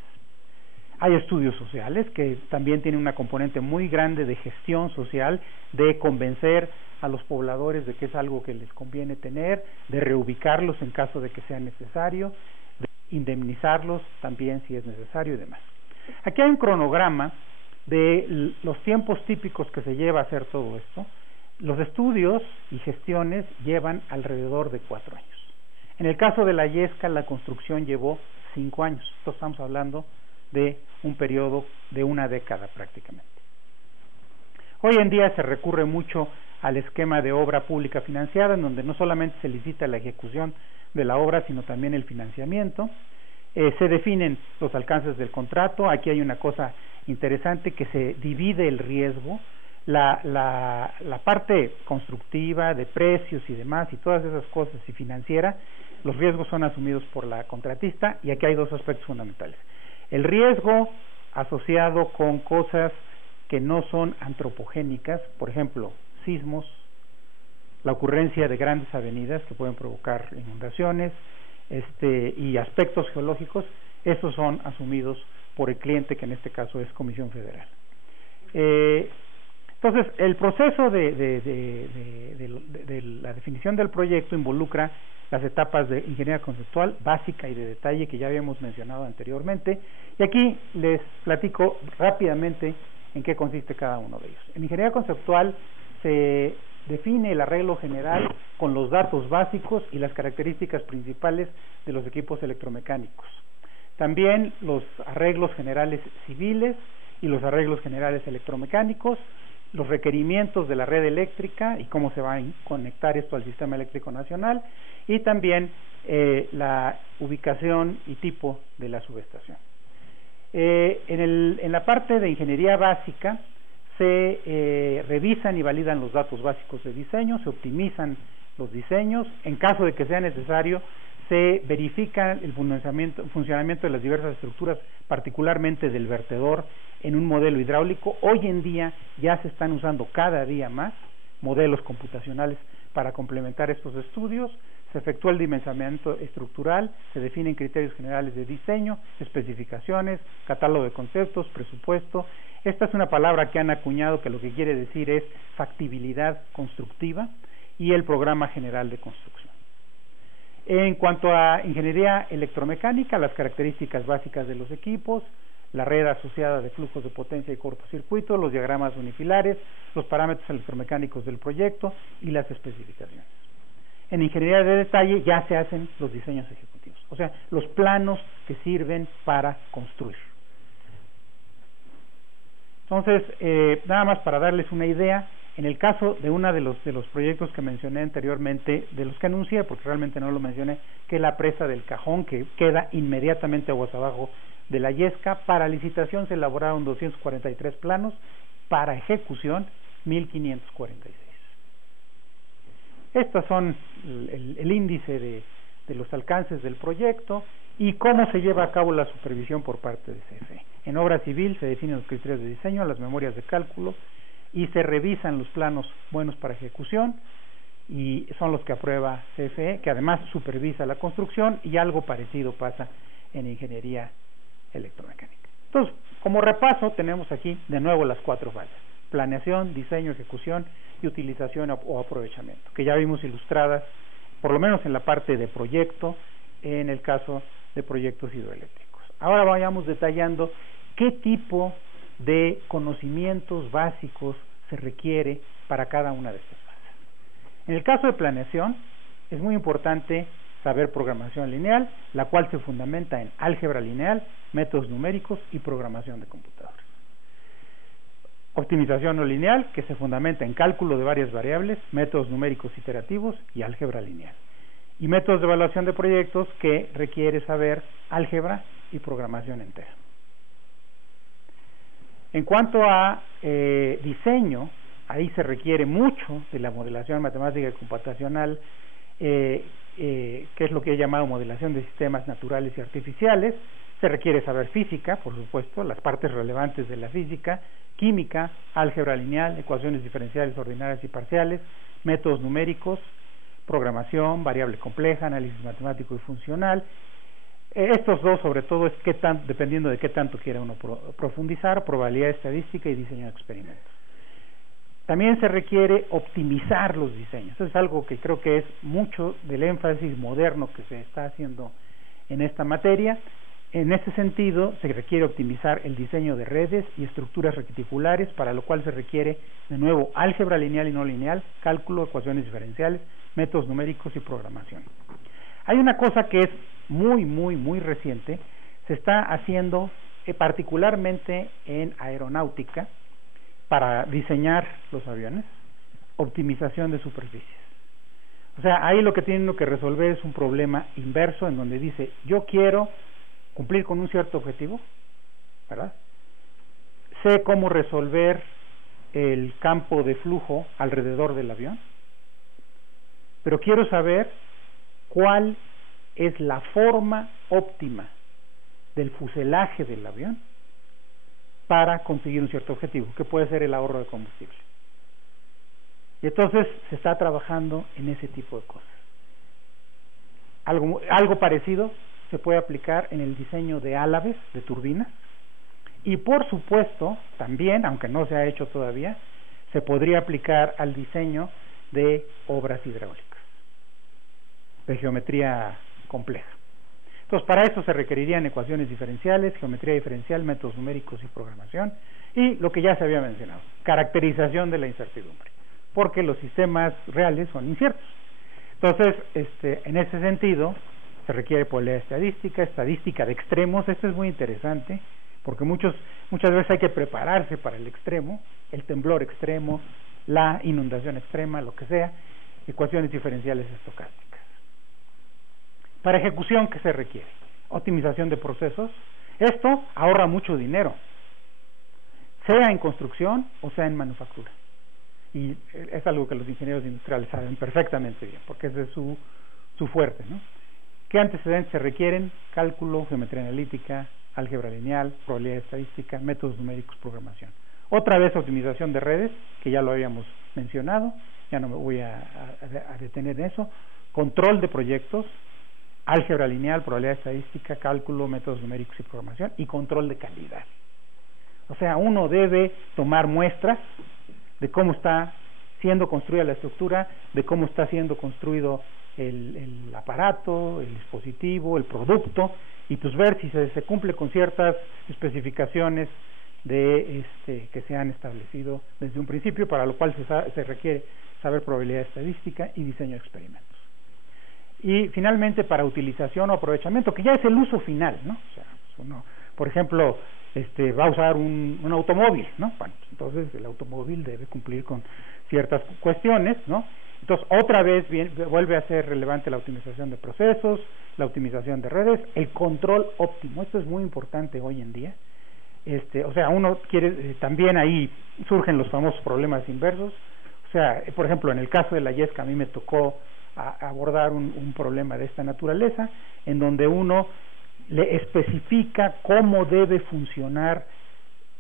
Hay estudios sociales que también tienen una componente muy grande de gestión social, de convencer a los pobladores de que es algo que les conviene tener, de reubicarlos en caso de que sea necesario, indemnizarlos también si es necesario y demás. Aquí hay un cronograma de los tiempos típicos que se lleva a hacer todo esto. Los estudios y gestiones llevan alrededor de 4 años. En el caso de la Yesca, la construcción llevó 5 años. Entonces estamos hablando de un periodo de una década prácticamente. Hoy en día se recurre mucho al esquema de obra pública financiada, en donde no solamente se licita la ejecución de la obra, sino también el financiamiento. Se definen los alcances del contrato. Aquí hay una cosa interesante, que se divide el riesgo. La parte constructiva, de precios y demás, y todas esas cosas, y financiera, los riesgos son asumidos por la contratista, y aquí hay 2 aspectos fundamentales. El riesgo asociado con cosas que no son antropogénicas, por ejemplo, sismos, la ocurrencia de grandes avenidas que pueden provocar inundaciones, y aspectos geológicos, estos son asumidos por el cliente, que en este caso es Comisión Federal. Entonces, el proceso de la definición del proyecto involucra las etapas de ingeniería conceptual básica y de detalle, que ya habíamos mencionado anteriormente, y aquí les platico rápidamente en qué consiste cada uno de ellos. En ingeniería conceptual se define el arreglo general con los datos básicos y las características principales de los equipos electromecánicos. También los arreglos generales civiles y los arreglos generales electromecánicos, los requerimientos de la red eléctrica y cómo se va a conectar esto al sistema eléctrico nacional, y también la ubicación y tipo de la subestación. En la parte de ingeniería básica se revisan y validan los datos básicos de diseño, se optimizan los diseños. En caso de que sea necesario, se verifica el funcionamiento de las diversas estructuras, particularmente del vertedor, en un modelo hidráulico. Hoy en día ya se están usando cada día más modelos computacionales para complementar estos estudios. Se efectúa el dimensionamiento estructural, se definen criterios generales de diseño, especificaciones, catálogo de conceptos, presupuesto. Esta es una palabra que han acuñado, que lo que quiere decir es factibilidad constructiva, y el programa general de construcción. En cuanto a ingeniería electromecánica, las características básicas de los equipos, la red asociada de flujos de potencia y cortocircuito, los diagramas unifilares, los parámetros electromecánicos del proyecto y las especificaciones. En ingeniería de detalle ya se hacen los diseños ejecutivos, o sea, los planos que sirven para construir. Entonces, nada más para darles una idea, en el caso de uno de los proyectos que mencioné anteriormente, de los que anuncié, porque realmente no lo mencioné, que es la presa del Cajón, que queda inmediatamente aguas abajo de la Yesca, para licitación se elaboraron 243 planos, para ejecución 1546. Estos son el índice de los alcances del proyecto y cómo se lleva a cabo la supervisión por parte de CFE. En obra civil se definen los criterios de diseño, las memorias de cálculo, y se revisan los planos buenos para ejecución, y son los que aprueba CFE, que además supervisa la construcción, y algo parecido pasa en ingeniería electromecánica. Entonces, como repaso, tenemos aquí de nuevo las 4 fases: planeación, diseño, ejecución y utilización o aprovechamiento, que ya vimos ilustradas, por lo menos en la parte de proyecto, en el caso de proyectos hidroeléctricos. Ahora vayamos detallando qué tipo de conocimientos básicos se requiere para cada una de estas fases. En el caso de planeación, es muy importante saber programación lineal, la cual se fundamenta en álgebra lineal, métodos numéricos y programación de computadores. Optimización no lineal, que se fundamenta en cálculo de varias variables, métodos numéricos iterativos y álgebra lineal. Y métodos de evaluación de proyectos, que requiere saber álgebra y programación entera. En cuanto a diseño, ahí se requiere mucho de la modelación matemática y computacional, que es lo que he llamado modelación de sistemas naturales y artificiales. Se requiere saber física, por supuesto, las partes relevantes de la física, química, álgebra lineal, ecuaciones diferenciales ordinarias y parciales, métodos numéricos, programación, variable compleja, análisis matemático y funcional. Estos dos, sobre todo, es dependiendo de qué tanto quiera uno profundizar, probabilidad estadística y diseño de experimentos. También se requiere optimizar los diseños. Eso es algo que creo que es mucho del énfasis moderno que se está haciendo en esta materia. En este sentido, se requiere optimizar el diseño de redes y estructuras reticulares, para lo cual se requiere, de nuevo, álgebra lineal y no lineal, cálculo, ecuaciones diferenciales, métodos numéricos y programación. Hay una cosa que es muy reciente, se está haciendo particularmente en aeronáutica para diseñar los aviones, optimización de superficies. O sea, ahí lo que tienen que resolver es un problema inverso, en donde dice, yo quiero cumplir con un cierto objetivo, ¿verdad? Sé cómo resolver el campo de flujo alrededor del avión, pero quiero saber cuál es la forma óptima del fuselaje del avión para conseguir un cierto objetivo, que puede ser el ahorro de combustible. Y entonces se está trabajando en ese tipo de cosas. Algo parecido se puede aplicar en el diseño de álabes, de turbinas, y por supuesto también, aunque no se ha hecho todavía, se podría aplicar al diseño de obras hidráulicas de geometría compleja. Entonces, para eso se requerirían ecuaciones diferenciales, geometría diferencial, métodos numéricos y programación, y lo que ya se había mencionado, caracterización de la incertidumbre, porque los sistemas reales son inciertos. Entonces, en ese sentido, se requiere probabilidad estadística, estadística de extremos. Esto es muy interesante, porque muchas veces hay que prepararse para el extremo, el temblor extremo, la inundación extrema, lo que sea, ecuaciones diferenciales estocásticas. Para ejecución, ¿qué se requiere? Optimización de procesos. Esto ahorra mucho dinero, sea en construcción o sea en manufactura. Y es algo que los ingenieros industriales saben perfectamente bien, porque ese es su fuerte, ¿no? ¿Qué antecedentes se requieren? Cálculo, geometría analítica, álgebra lineal, probabilidad estadística, métodos numéricos, programación. Otra vez optimización de redes, que ya lo habíamos mencionado, ya no me voy a detener en eso. Control de proyectos, álgebra lineal, probabilidad estadística, cálculo, métodos numéricos y programación, y control de calidad. O sea, uno debe tomar muestras de cómo está siendo construida la estructura, de cómo está siendo construido el aparato, el dispositivo, el producto, y pues ver si se cumple con ciertas especificaciones que se han establecido desde un principio, para lo cual se requiere saber probabilidad estadística y diseño de experimentos. Y finalmente, para utilización o aprovechamiento, que ya es el uso final, ¿no? O sea, uno, por ejemplo, va a usar un automóvil, ¿no? Bueno, entonces el automóvil debe cumplir con ciertas cuestiones, ¿no? Entonces, otra vez vuelve a ser relevante la optimización de procesos, la optimización de redes, el control óptimo. Esto es muy importante hoy en día. O sea, uno quiere, también ahí surgen los famosos problemas inversos. O sea, por ejemplo, en el caso de la Yesca, a mí me tocó abordar un problema de esta naturaleza, en donde uno le especifica cómo debe funcionar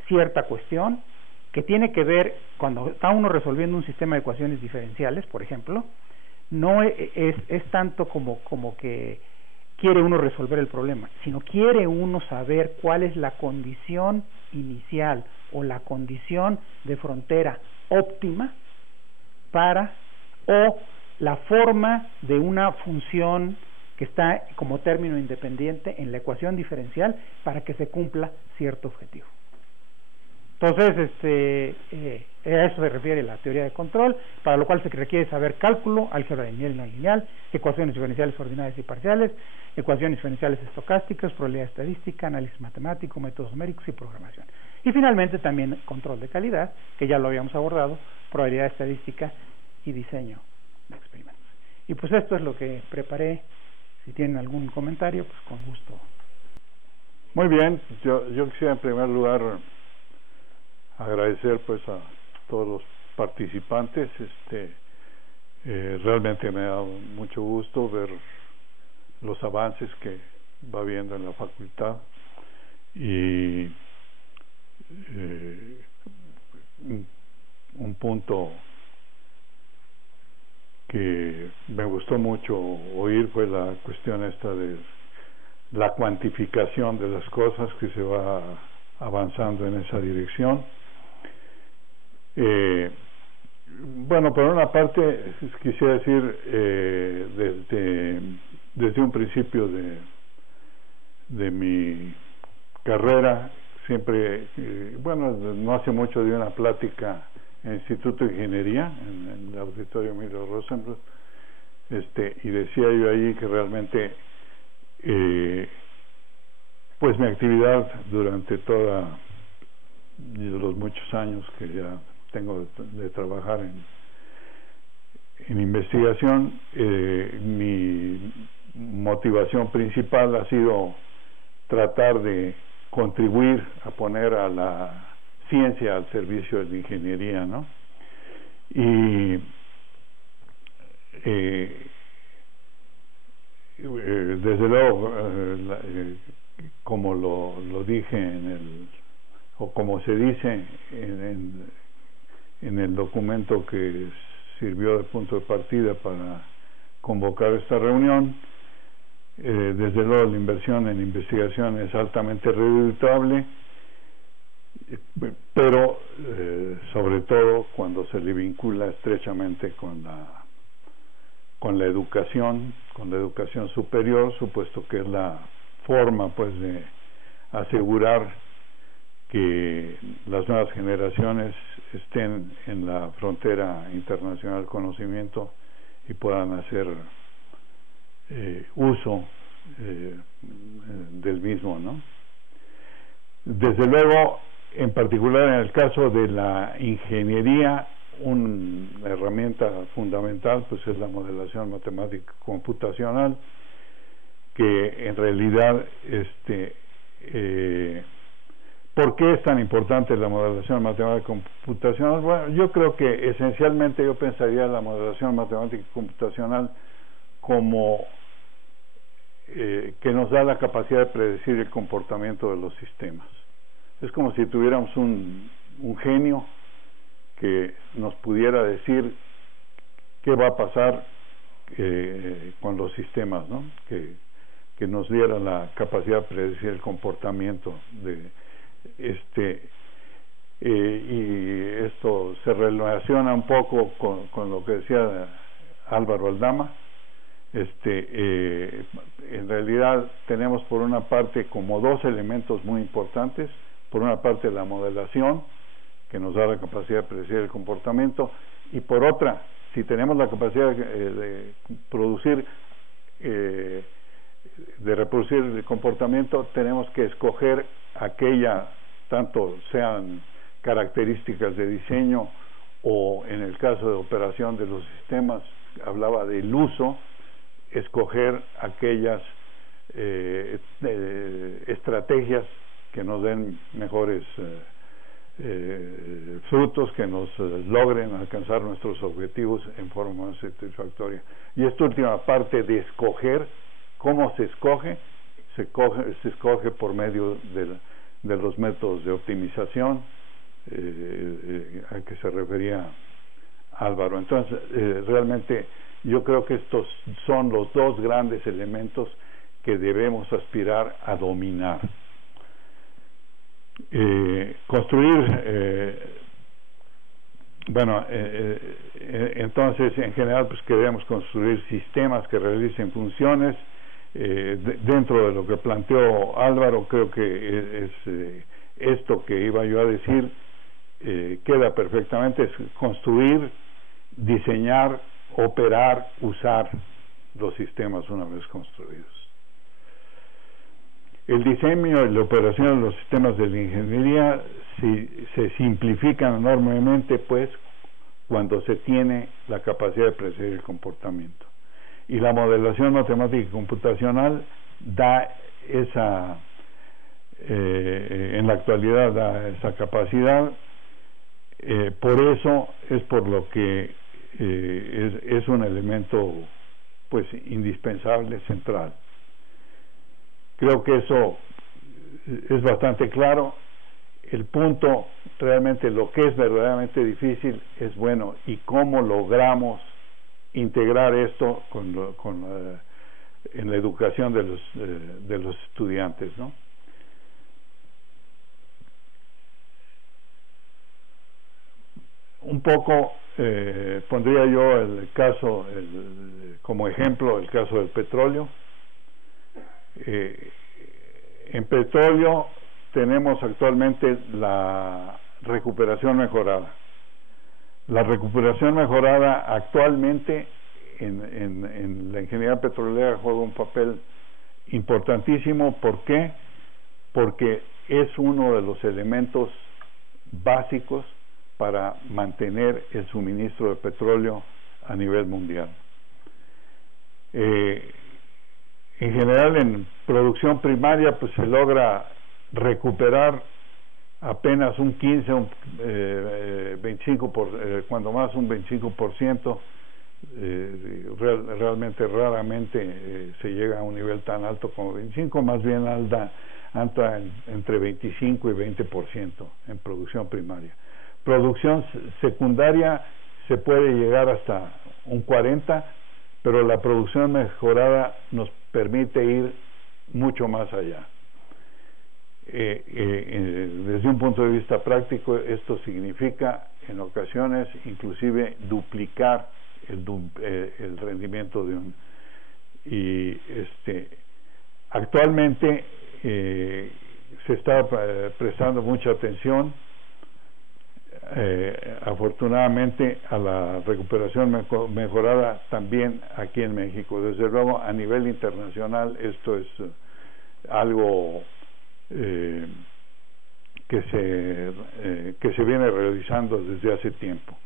cierta cuestión, que tiene que ver, cuando está uno resolviendo un sistema de ecuaciones diferenciales, por ejemplo, no es tanto como que quiere uno resolver el problema, sino quiere uno saber cuál es la condición inicial o la condición de frontera óptima o la forma de una función que está como término independiente en la ecuación diferencial para que se cumpla cierto objetivo. Entonces, a eso se refiere la teoría de control, para lo cual se requiere saber cálculo, álgebra lineal y no lineal, ecuaciones diferenciales ordinarias y parciales, ecuaciones diferenciales estocásticas, probabilidad estadística, análisis matemático, métodos numéricos y programación. Y finalmente también control de calidad, que ya lo habíamos abordado, probabilidad estadística y diseño de experimentos. Y pues esto es lo que preparé. Si tienen algún comentario, pues con gusto. Muy bien, yo quisiera en primer lugar agradecer pues a todos los participantes. Realmente me da mucho gusto ver los avances que va habiendo en la facultad, y un punto que me gustó mucho oír fue la cuestión esta de la cuantificación de las cosas, que se va avanzando en esa dirección. Bueno, por una parte quisiera decir desde un principio mi carrera, siempre, bueno, no hace mucho di una plática en el Instituto de Ingeniería, en el Auditorio Emilio Rosenbluth, y decía yo ahí que realmente, pues mi actividad durante toda los muchos años que ya tengo de trabajar en investigación, mi motivación principal ha sido tratar de contribuir a poner a la ciencia al servicio de la ingeniería, ¿no? Y desde luego, como lo dije o como se dice en el documento que sirvió de punto de partida para convocar esta reunión, desde luego la inversión en investigación es altamente redituable, pero sobre todo cuando se le vincula estrechamente con la educación superior, supuesto que es la forma pues de asegurar que las nuevas generaciones estén en la frontera internacional del conocimiento y puedan hacer uso del mismo, ¿no? Desde luego, en particular en el caso de la ingeniería, una herramienta fundamental pues es la modelación matemática computacional, que en realidad ¿por qué es tan importante la modelación matemática computacional? Bueno, yo creo que esencialmente yo pensaría la modelación matemática computacional como que nos da la capacidad de predecir el comportamiento de los sistemas. Es como si tuviéramos un genio que nos pudiera decir qué va a pasar con los sistemas, ¿no? Que nos diera la capacidad de predecir el comportamiento de y esto se relaciona un poco con lo que decía Álvaro Aldama. En realidad tenemos por una parte como dos elementos muy importantes: por una parte la modelación, que nos da la capacidad de predecir el comportamiento, y por otra, si tenemos la capacidad de producir de reproducir el comportamiento, tenemos que escoger aquella, tanto sean características de diseño o en el caso de operación de los sistemas, hablaba del uso, escoger aquellas estrategias que nos den mejores frutos, que nos logren alcanzar nuestros objetivos en forma más satisfactoria. Y esta última parte de escoger, ¿cómo se escoge? Se escoge por medio de los métodos de optimización a que se refería Álvaro. Entonces, realmente yo creo que estos son los dos grandes elementos que debemos aspirar a dominar. Construir, entonces en general pues queremos construir sistemas que realicen funciones. Dentro de lo que planteó Álvaro, creo que es esto que iba yo a decir, queda perfectamente: es construir, diseñar, operar, usar los sistemas una vez construidos. El diseño y la operación de los sistemas de la ingeniería se simplifican enormemente pues cuando se tiene la capacidad de predecir el comportamiento, y la modelación matemática y computacional da esa en la actualidad da esa capacidad. Por eso es por lo que es un elemento pues indispensable, central. Creo que eso es bastante claro. El punto, realmente lo que es verdaderamente difícil es, bueno, ¿y cómo logramos integrar esto en la educación de los estudiantes, ¿no? Un poco pondría yo el caso como ejemplo el caso del petróleo. En petróleo tenemos actualmente la recuperación mejorada. La recuperación mejorada actualmente en la ingeniería petrolera juega un papel importantísimo. ¿Por qué? Porque es uno de los elementos básicos para mantener el suministro de petróleo a nivel mundial. En general, en producción primaria pues se logra recuperar apenas un 15, 25 cuando más un 25%. Realmente raramente se llega a un nivel tan alto como 25, más bien anda entre 25 y 20% en producción primaria. Producción secundaria se puede llegar hasta un 40%, pero la producción mejorada nos permite ir mucho más allá. Desde un punto de vista práctico, esto significa en ocasiones inclusive duplicar el rendimiento de un... Actualmente se está prestando mucha atención afortunadamente a la recuperación mejorada también aquí en México. Desde luego a nivel internacional esto es algo que se viene realizando desde hace tiempo.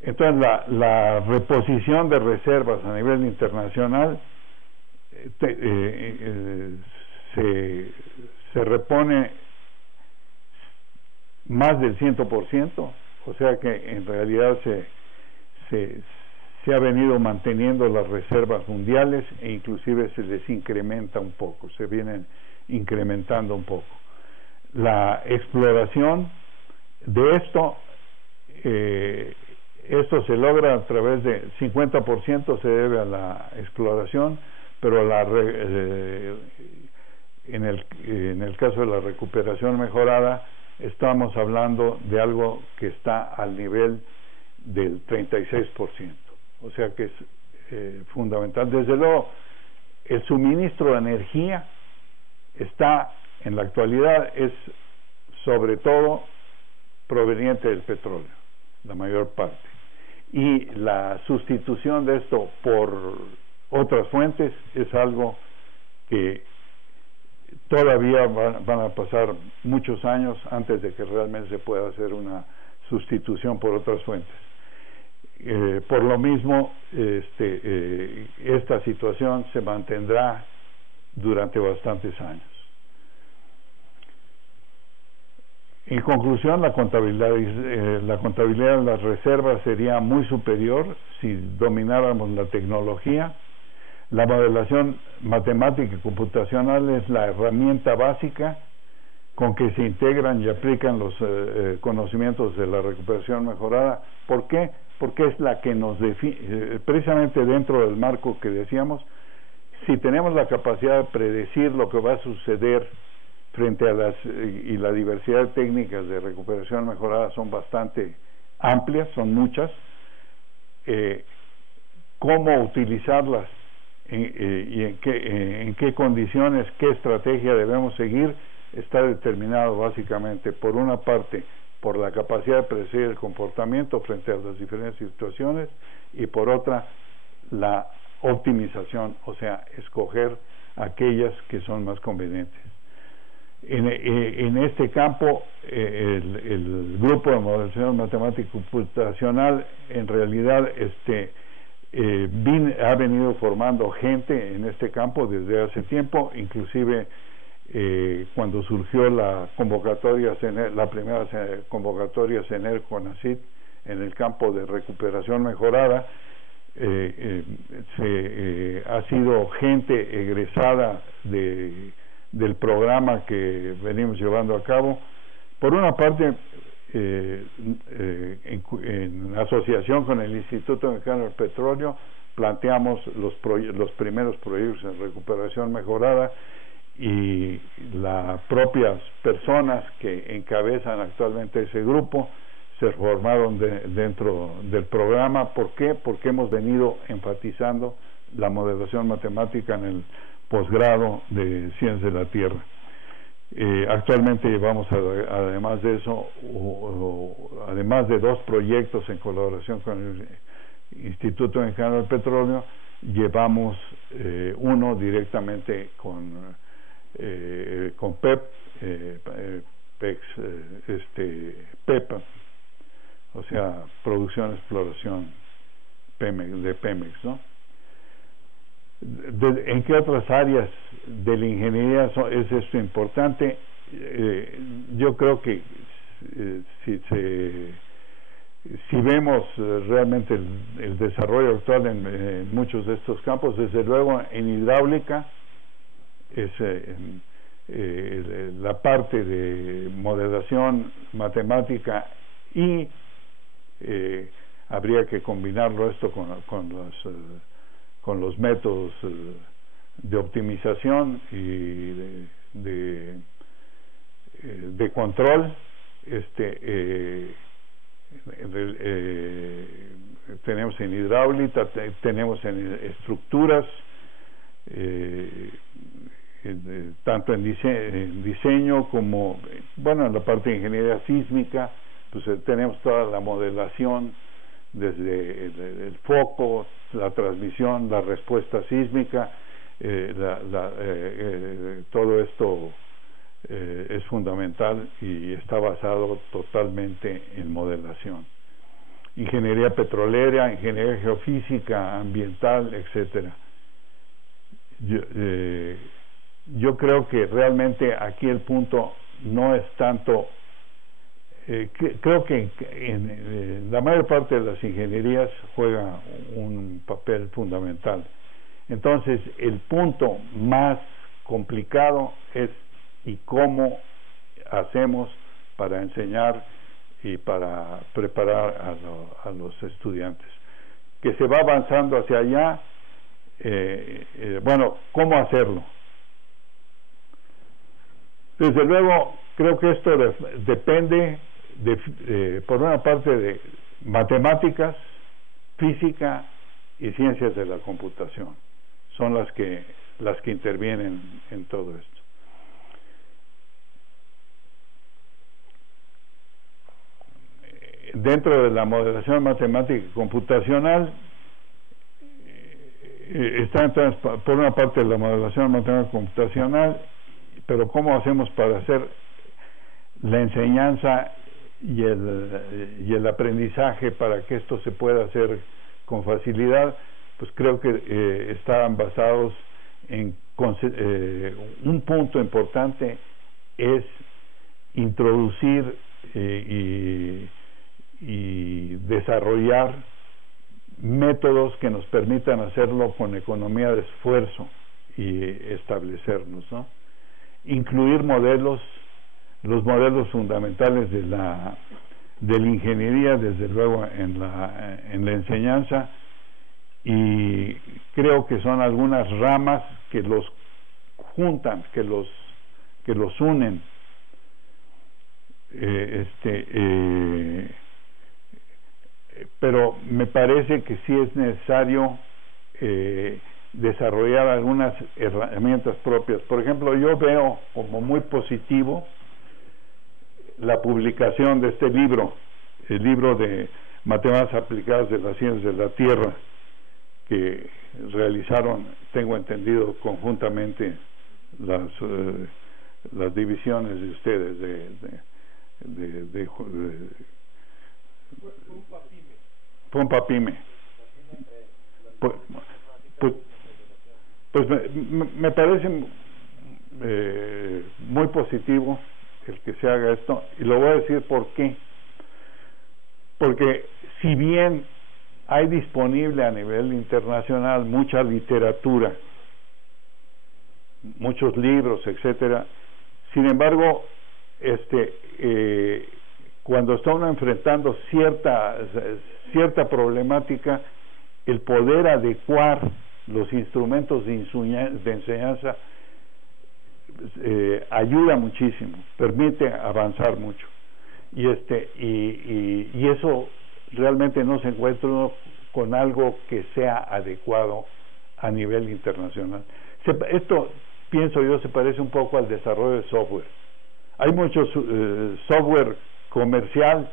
Entonces la reposición de reservas a nivel internacional se repone más del 100%, o sea que en realidad se ha venido manteniendo las reservas mundiales e inclusive se les incrementa un poco, se vienen incrementando un poco. La exploración de esto se logra a través de 50% se debe a la exploración, pero en el caso de la recuperación mejorada estamos hablando de algo que está al nivel del 36%, o sea que es fundamental. Desde luego el suministro de energía está en la actualidad es sobre todo proveniente del petróleo, la mayor parte, y la sustitución de esto por otras fuentes es algo que todavía van a pasar muchos años antes de que realmente se pueda hacer una sustitución por otras fuentes. Por lo mismo, esta situación se mantendrá durante bastantes años. En conclusión, la contabilidad de las reservas sería muy superior si domináramos la tecnología. La modelación matemática y computacional es la herramienta básica con que se integran y aplican los conocimientos de la recuperación mejorada. ¿Por qué? Porque es la que nos define, precisamente dentro del marco que decíamos, si tenemos la capacidad de predecir lo que va a suceder frente a y la diversidad de técnicas de recuperación mejorada son bastante amplias, son muchas, cómo utilizarlas y en qué condiciones, qué estrategia debemos seguir, está determinado básicamente por una parte por la capacidad de predecir el comportamiento frente a las diferentes situaciones y por otra la optimización, o sea, escoger aquellas que son más convenientes. En este campo el grupo de modelación matemática y computacional en realidad ha venido formando gente en este campo desde hace tiempo, inclusive cuando surgió la convocatoria la primera convocatoria CENER-CONACYT en el campo de recuperación mejorada, ha sido gente egresada del programa que venimos llevando a cabo. Por una parte, en asociación con el Instituto Mexicano del Petróleo, planteamos los primeros proyectos en recuperación mejorada, y las propias personas que encabezan actualmente ese grupo se formaron dentro del programa. ¿Por qué? Porque hemos venido enfatizando la modelación matemática en el posgrado de Ciencias de la Tierra. Actualmente llevamos, además de eso, además de 2 proyectos en colaboración con el Instituto Mexicano del Petróleo, llevamos uno directamente con PEP, PEPA, o sea, producción, exploración de Pemex, ¿no? ¿En qué otras áreas de la ingeniería es esto importante? Yo creo que si vemos realmente el desarrollo actual en muchos de estos campos, desde luego en hidráulica es la parte de modelación matemática y habría que combinarlo esto con los métodos de optimización y de control. Tenemos en hidráulica, tenemos en estructuras, tanto en diseño como, bueno, en la parte de ingeniería sísmica, pues tenemos toda la modelación desde el foco, la transmisión, la respuesta sísmica, todo esto es fundamental y está basado totalmente en modelación. Ingeniería petrolera, ingeniería geofísica, ambiental, etcétera. Yo creo que realmente aquí el punto no es tanto, creo que en la mayor parte de las ingenierías juega un papel fundamental. Entonces, el punto más complicado es y cómo hacemos para enseñar y para preparar a los estudiantes. Que se va avanzando hacia allá, bueno, ¿cómo hacerlo? Desde luego, creo que esto depende por una parte de matemáticas, física y ciencias de la computación. Son las que intervienen en todo esto. Dentro de la modelación matemática y computacional está entonces por una parte la modelación matemática y computacional, pero ¿cómo hacemos para hacer la enseñanza y el aprendizaje para que esto se pueda hacer con facilidad? Pues creo que están basados en un punto importante es introducir y desarrollar métodos que nos permitan hacerlo con economía de esfuerzo y establecernos, ¿no? Incluir modelos, los modelos fundamentales de la ingeniería, desde luego en la enseñanza, y creo que son algunas ramas que los juntan, que los unen. Pero me parece que sí es necesario desarrollar algunas herramientas propias. Por ejemplo, yo veo como muy positivo la publicación de este libro, el libro de Matemáticas Aplicadas de las Ciencias de la Tierra, que realizaron, tengo entendido, conjuntamente las divisiones de ustedes de PUMPA-PYME. Pues me parece muy positivo el que se haga esto, y lo voy a decir por qué. Porque si bien hay disponible a nivel internacional mucha literatura, muchos libros, etcétera, sin embargo, cuando está uno enfrentando cierta problemática, el poder adecuar los instrumentos de enseñanza ayuda muchísimo, permite avanzar mucho, y eso realmente no se encuentra uno con algo que sea adecuado a nivel internacional. Esto, pienso yo, se parece un poco al desarrollo de software. Hay mucho software comercial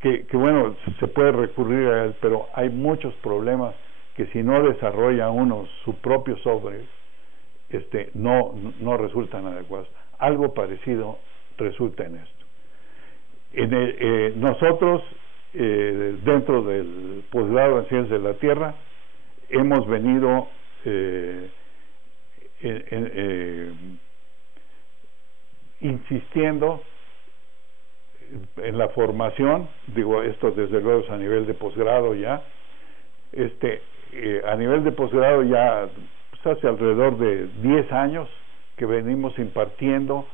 que bueno, se puede recurrir a él, pero hay muchos problemas que si no desarrolla uno su propio software, no resultan adecuados. Algo parecido resulta en esto. Nosotros, dentro del posgrado en Ciencias de la Tierra, hemos venido insistiendo en la formación, digo esto desde luego es a nivel de posgrado ya, a nivel de posgrado ya pues hace alrededor de 10 años que venimos impartiendo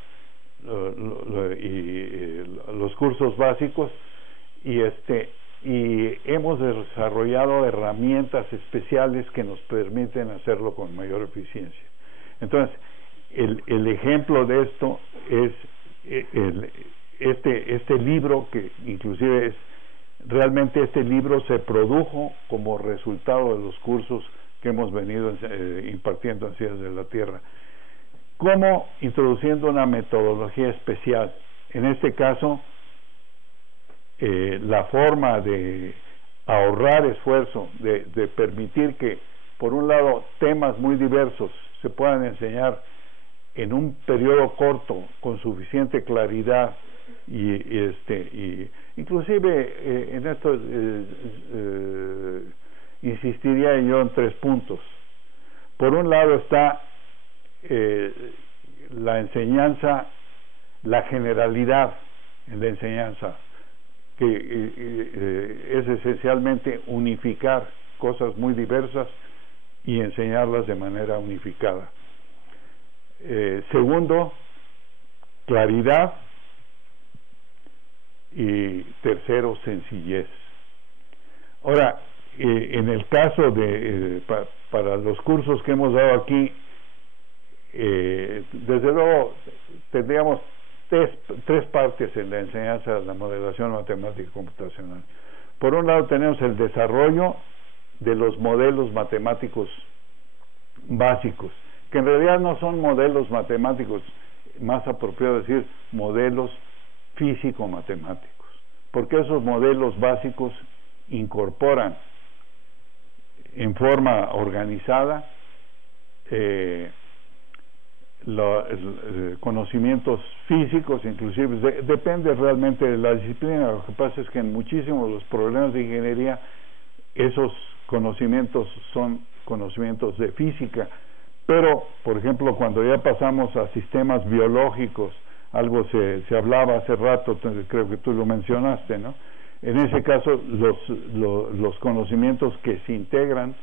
los cursos básicos y hemos desarrollado herramientas especiales que nos permiten hacerlo con mayor eficiencia. Entonces, el ejemplo de esto es este libro, que inclusive realmente este libro se produjo como resultado de los cursos que hemos venido impartiendo en Ciencias de la Tierra, como introduciendo una metodología especial. En este caso, la forma de ahorrar esfuerzo, de permitir que, por un lado, temas muy diversos se puedan enseñar en un periodo corto, con suficiente claridad, y inclusive en esto insistiría yo en 3 puntos. Por un lado está la enseñanza, la generalidad en la enseñanza, que es esencialmente unificar cosas muy diversas y enseñarlas de manera unificada. Segundo, claridad. Y tercero, sencillez. Ahora, en el caso de para los cursos que hemos dado aquí, desde luego tendríamos tres partes en la enseñanza de la modelación matemática y computacional. Por un lado tenemos el desarrollo de los modelos matemáticos básicos, que en realidad no son modelos matemáticos, más apropiado decir modelos físico-matemáticos, porque esos modelos básicos incorporan en forma organizada conocimientos físicos, inclusive depende realmente de la disciplina. Lo que pasa es que en muchísimos de los problemas de ingeniería esos conocimientos son conocimientos de física, pero por ejemplo cuando ya pasamos a sistemas biológicos, algo se hablaba hace rato, creo que tú lo mencionaste, ¿no? En ese caso los conocimientos que se integran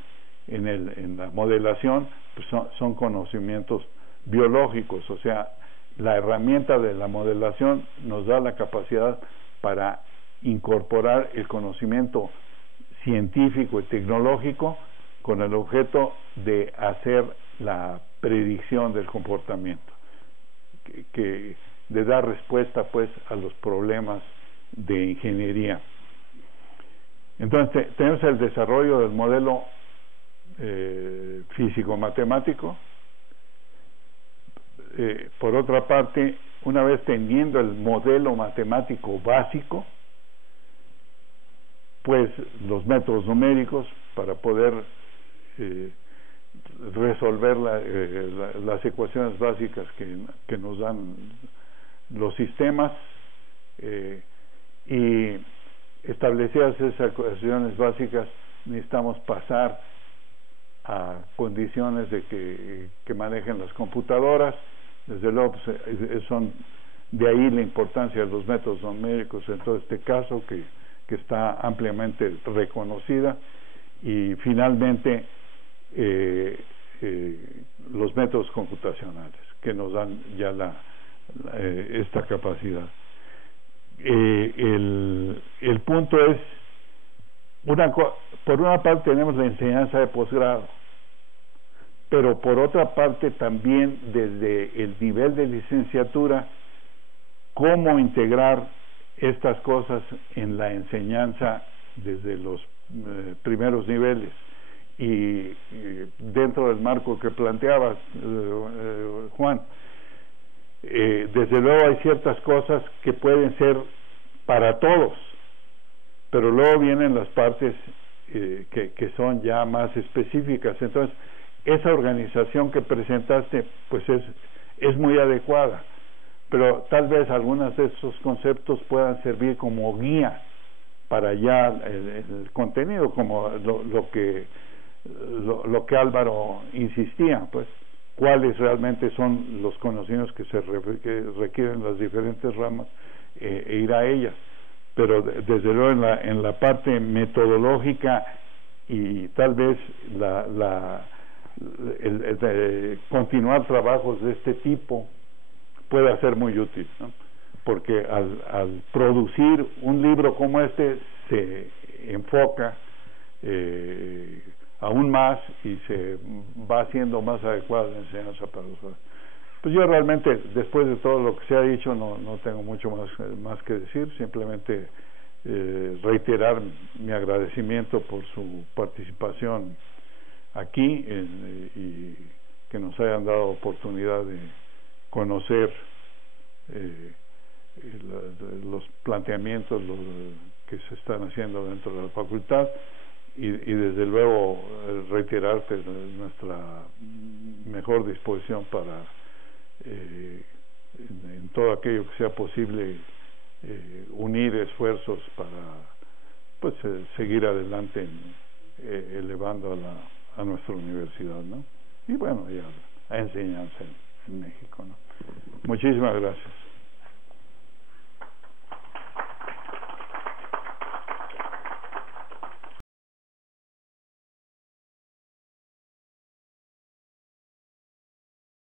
en la modelación pues son conocimientos biológicos, o sea, la herramienta de la modelación nos da la capacidad para incorporar el conocimiento científico y tecnológico con el objeto de hacer la predicción del comportamiento, de dar respuesta pues a los problemas de ingeniería. Entonces tenemos el desarrollo del modelo físico-matemático. Por otra parte, una vez teniendo el modelo matemático básico, pues los métodos numéricos para poder resolver las ecuaciones básicas que nos dan los sistemas, y establecidas esas ecuaciones básicas necesitamos pasar a condiciones de que manejen las computadoras. Desde luego pues, son de ahí la importancia de los métodos numéricos en todo este caso, que está ampliamente reconocida, y finalmente los métodos computacionales que nos dan ya esta capacidad. El punto es, por una parte tenemos la enseñanza de posgrado, pero por otra parte también desde el nivel de licenciatura, cómo integrar estas cosas en la enseñanza desde los primeros niveles. y dentro del marco que planteabas, Juan, desde luego hay ciertas cosas que pueden ser para todos, pero luego vienen las partes que son ya más específicas. Entonces, esa organización que presentaste pues es muy adecuada, pero tal vez algunos de esos conceptos puedan servir como guía para ya el contenido, como lo que Álvaro insistía, pues cuáles realmente son los conocimientos que requieren las diferentes ramas e ir a ellas. Pero desde luego en la parte metodológica y tal vez el continuar trabajos de este tipo pueda ser muy útil, ¿no? Porque al producir un libro como este se enfoca aún más y se va haciendo más adecuada la enseñanza para los jóvenes. Pues yo realmente, después de todo lo que se ha dicho, no tengo mucho más que decir, simplemente reiterar mi agradecimiento por su participación aquí y que nos hayan dado oportunidad de conocer los planteamientos que se están haciendo dentro de la facultad y desde luego reiterarte nuestra mejor disposición para en todo aquello que sea posible unir esfuerzos para pues seguir adelante elevando a nuestra universidad, ¿no? Y bueno, ya a enseñanza en México, ¿no? Muchísimas gracias.